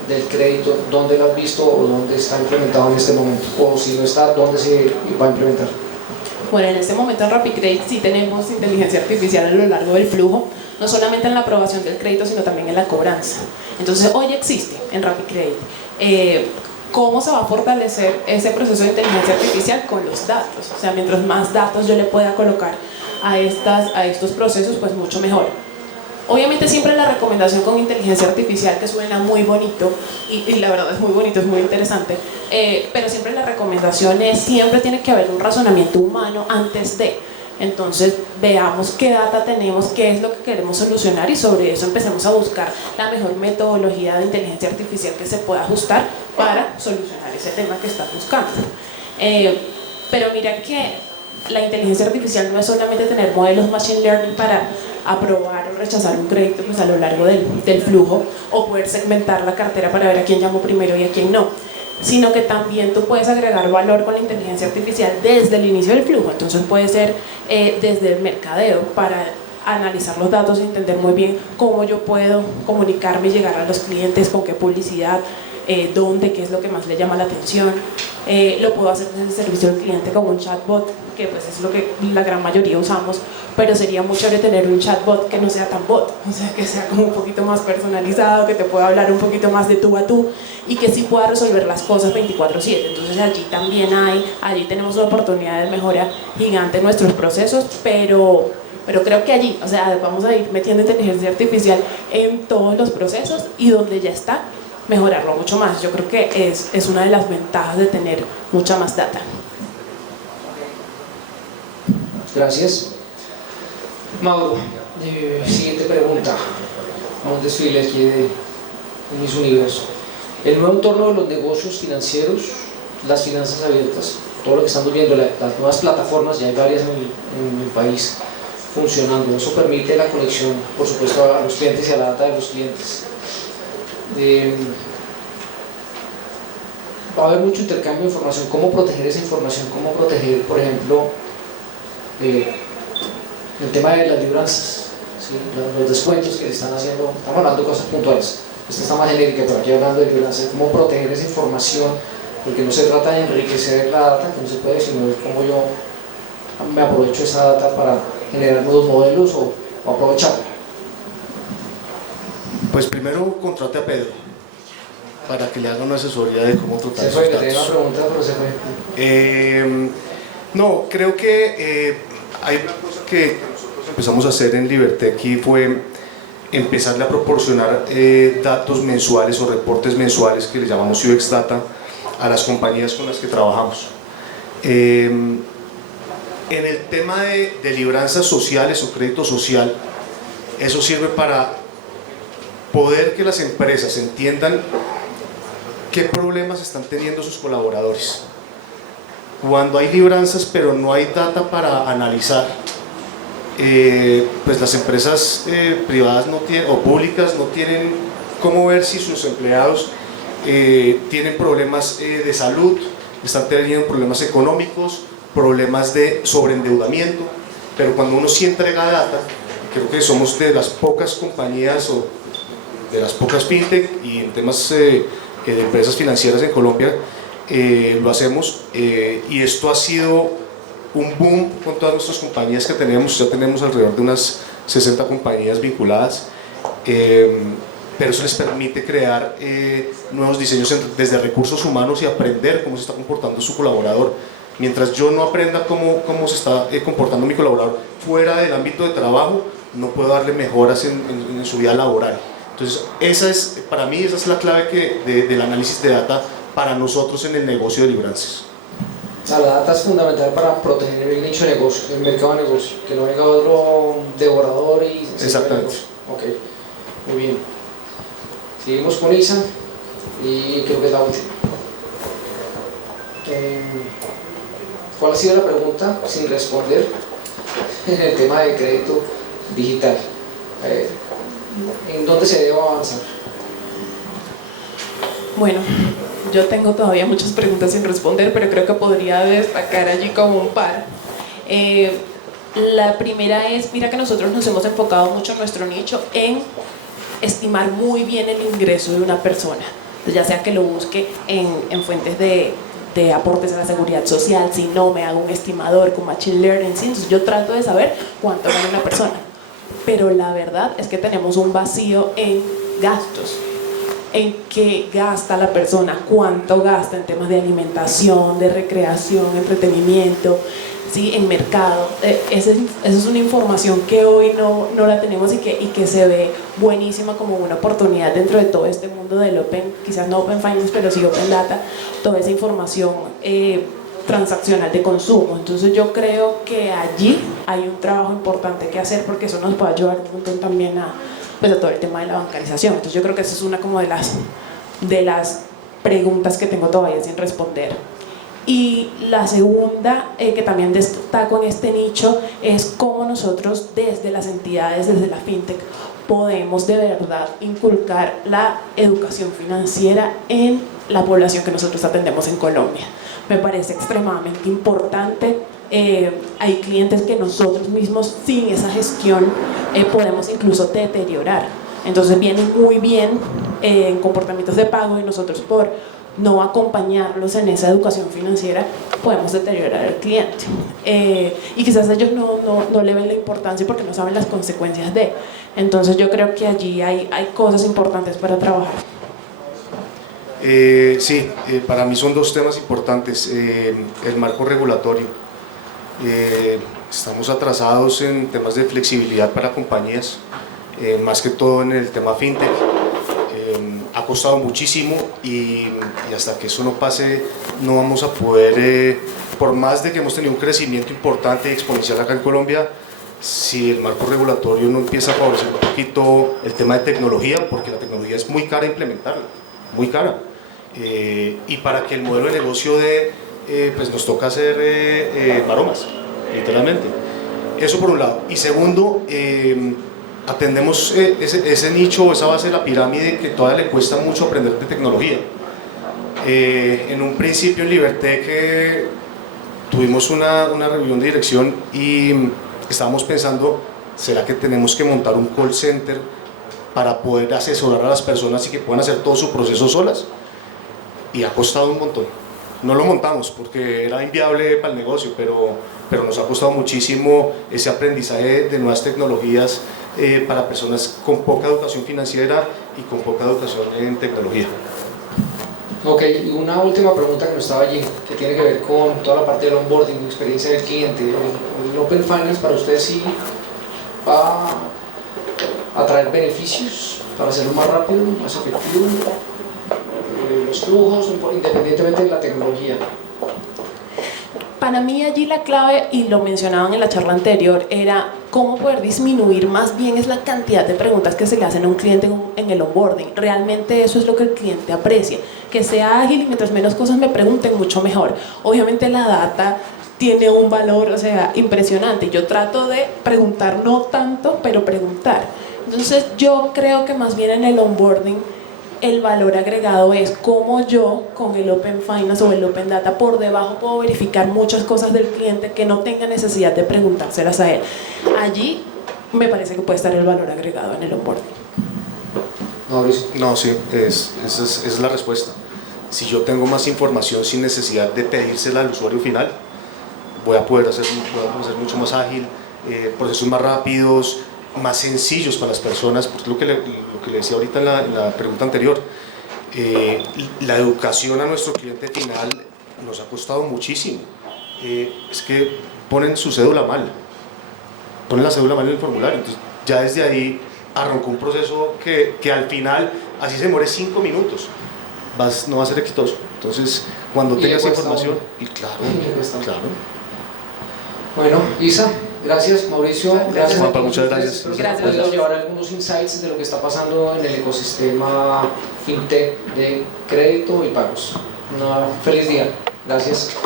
del crédito, ¿dónde lo has visto o dónde está implementado en este momento? O si no está, ¿dónde se va a implementar? Bueno, en este momento en RappiCredit sí tenemos inteligencia artificial a lo largo del flujo, no solamente en la aprobación del crédito, sino también en la cobranza. Entonces, hoy existe en RappiCredit. ¿Cómo se va a fortalecer ese proceso de inteligencia artificial? Con los datos. O sea, mientras más datos yo le pueda colocar a estos procesos, pues mucho mejor. Obviamente siempre la recomendación con inteligencia artificial, que suena muy bonito, y la verdad es muy bonito, es muy interesante, pero siempre la recomendación es, siempre tiene que haber un razonamiento humano antes de. Entonces veamos qué data tenemos, qué es lo que queremos solucionar y sobre eso empecemos a buscar la mejor metodología de inteligencia artificial que se pueda ajustar para solucionar ese tema que estás buscando. Pero mira que la inteligencia artificial no es solamente tener modelos machine learning para aprobar o rechazar un crédito pues, a lo largo del flujo, o poder segmentar la cartera para ver a quién llamo primero y a quién no, sino que también tú puedes agregar valor con la inteligencia artificial desde el inicio del flujo. Entonces puede ser desde el mercadeo, para analizar los datos y entender muy bien cómo yo puedo comunicarme y llegar a los clientes, con qué publicidad, dónde, qué es lo que más le llama la atención. Lo puedo hacer desde el servicio al cliente como un chatbot, que pues es lo que la gran mayoría usamos, pero sería muy chévere tener un chatbot que no sea tan bot, o sea, que sea como un poquito más personalizado, que te pueda hablar un poquito más de tú a tú y que sí pueda resolver las cosas 24/7. Entonces allí tenemos una oportunidad de mejora gigante en nuestros procesos, pero creo que allí, o sea, vamos a ir metiendo inteligencia artificial en todos los procesos y donde ya está, mejorarlo mucho más. Yo creo que es una de las ventajas de tener mucha más data. Gracias. Mauro, siguiente pregunta. Vamos a desfile aquí de Miss Universo. El nuevo entorno de los negocios financieros, las finanzas abiertas, todo lo que estamos viendo, las nuevas plataformas, ya hay varias en el país funcionando. Eso permite la conexión, por supuesto, a los clientes y a la data de los clientes. Va a haber mucho intercambio de información. ¿Cómo proteger esa información? ¿Cómo proteger, por ejemplo, el tema de las libranzas? ¿Sí? Los descuentos que se están haciendo. Estamos hablando de cosas puntuales. Esta está más genérica, pero aquí hablando de libranzas. ¿Cómo proteger esa información? Porque no se trata de enriquecer la data, que no se puede, sino de cómo yo me aprovecho esa data para generar nuevos modelos o aprovecharla. Pues primero contrate a Pedro para que le haga una asesoría de cómo tratar Se esos fue, datos. le tenía una pregunta, pero se fue. No, creo que hay una cosa que nosotros empezamos a hacer en Libertech y fue empezarle a proporcionar datos mensuales o reportes mensuales que le llamamos UX Data a las compañías con las que trabajamos. En el tema de libranzas sociales o crédito social, eso sirve para poder que las empresas entiendan qué problemas están teniendo sus colaboradores. Cuando hay libranzas pero no hay data para analizar, pues las empresas privadas no tienen, o públicas no tienen cómo ver si sus empleados tienen problemas de salud, están teniendo problemas económicos, problemas de sobreendeudamiento. Pero cuando uno sí entrega data, creo que somos de las pocas compañías o de las pocas fintech y en temas de empresas financieras en Colombia lo hacemos, y esto ha sido un boom con todas nuestras compañías que tenemos. Ya tenemos alrededor de unas 60 compañías vinculadas, pero eso les permite crear nuevos diseños desde recursos humanos y aprender cómo se está comportando su colaborador. Mientras yo no aprenda cómo se está comportando mi colaborador fuera del ámbito de trabajo, no puedo darle mejoras en su vida laboral. Entonces, para mí esa es la clave del análisis de data para nosotros en el negocio de libranzas. La data es fundamental para proteger el nicho de negocio, el mercado de negocio, que no venga otro devorador y... Exactamente. Ok, muy bien. Seguimos con Isa y creo que es la última. ¿Cuál ha sido la pregunta sin responder en el tema de crédito digital? ¿En dónde se debe avanzar? Bueno, yo tengo todavía muchas preguntas sin responder, pero creo que podría destacar allí como un par. La primera es, mira que nosotros nos hemos enfocado mucho en nuestro nicho en estimar muy bien el ingreso de una persona, ya sea que lo busque en fuentes de aportes a la seguridad social, si no me hago un estimador con machine learning, ¿sí? Entonces yo trato de saber cuánto gana una persona, pero la verdad es que tenemos un vacío en gastos, en qué gasta la persona, cuánto gasta en temas de alimentación, de recreación, entretenimiento, ¿sí? En mercado. Esa es una información que hoy no la tenemos y que se ve buenísima como una oportunidad dentro de todo este mundo del Open, quizás no Open Finance, pero sí Open Data. Toda esa información transaccional de consumo. Entonces yo creo que allí hay un trabajo importante que hacer, porque eso nos puede ayudar un montón también a, pues, a todo el tema de la bancarización. Entonces yo creo que esa es una como de las preguntas que tengo todavía sin responder. Y la segunda, que también destaco en este nicho, es cómo nosotros desde las entidades, desde la fintech, podemos de verdad inculcar la educación financiera en la población que nosotros atendemos en Colombia. Me parece extremadamente importante. Hay clientes que nosotros mismos sin esa gestión podemos incluso deteriorar. Entonces vienen muy bien en comportamientos de pago y nosotros por no acompañarlos en esa educación financiera podemos deteriorar al cliente. Y quizás ellos no le ven la importancia porque no saben las consecuencias de. Entonces yo creo que allí hay cosas importantes para trabajar. Sí, para mí son dos temas importantes. El marco regulatorio. Estamos atrasados en temas de flexibilidad para compañías, más que todo en el tema fintech. Ha costado muchísimo y hasta que eso no pase no vamos a poder, por más de que hemos tenido un crecimiento importante y exponencial acá en Colombia, si el marco regulatorio no empieza a favorecer un poquito el tema de tecnología, porque la tecnología es muy cara implementarla, muy cara, y para que el modelo de negocio pues nos toca hacer maromas, literalmente. Eso por un lado. Y segundo, atendemos ese nicho, esa base de la pirámide que todavía le cuesta mucho aprender de tecnología. En un principio en Libertec tuvimos una reunión de dirección y estábamos pensando, ¿será que tenemos que montar un call center para poder asesorar a las personas y que puedan hacer todo su proceso solas? Y ha costado un montón. No lo montamos porque era inviable para el negocio, pero nos ha costado muchísimo ese aprendizaje de nuevas tecnologías para personas con poca educación financiera y con poca educación en tecnología. Ok, y una última pregunta que no estaba allí, que tiene que ver con toda la parte del onboarding, experiencia del cliente. ¿El Open Finance para ustedes sí va a traer beneficios para hacerlo más rápido, más efectivo? Los flujos, independientemente de la tecnología. Para mí allí la clave, y lo mencionaban en la charla anterior, era cómo poder disminuir más bien es la cantidad de preguntas que se le hacen a un cliente en el onboarding. Realmente eso es lo que el cliente aprecia, que sea ágil y mientras menos cosas me pregunten, mucho mejor. Obviamente la data tiene un valor, o sea, impresionante. Yo trato de preguntar no tanto, pero preguntar. Entonces yo creo que más bien en el onboarding el valor agregado es cómo yo con el Open Finance o el Open Data por debajo puedo verificar muchas cosas del cliente que no tenga necesidad de preguntárselas a él. Allí me parece que puede estar el valor agregado en el onboarding. No, sí, esa es la respuesta. Si yo tengo más información sin necesidad de pedírsela al usuario final, voy a poder hacer mucho más ágil, procesos más rápidos, más sencillos para las personas, porque lo que le decía ahorita en la pregunta anterior. La educación a nuestro cliente final nos ha costado muchísimo. Es que ponen su cédula mal, ponen la cédula mal en el formulario, entonces ya desde ahí arrancó un proceso que al final, así se demore 5 minutos, no va a ser exitoso. Entonces cuando tengas información, y claro. Bueno, Isa, gracias. Mauricio, gracias. Juanpa, muchas gracias. Gracias. Podemos llevar algunos insights de lo que está pasando en el ecosistema fintech de crédito y pagos. Un feliz día. Gracias.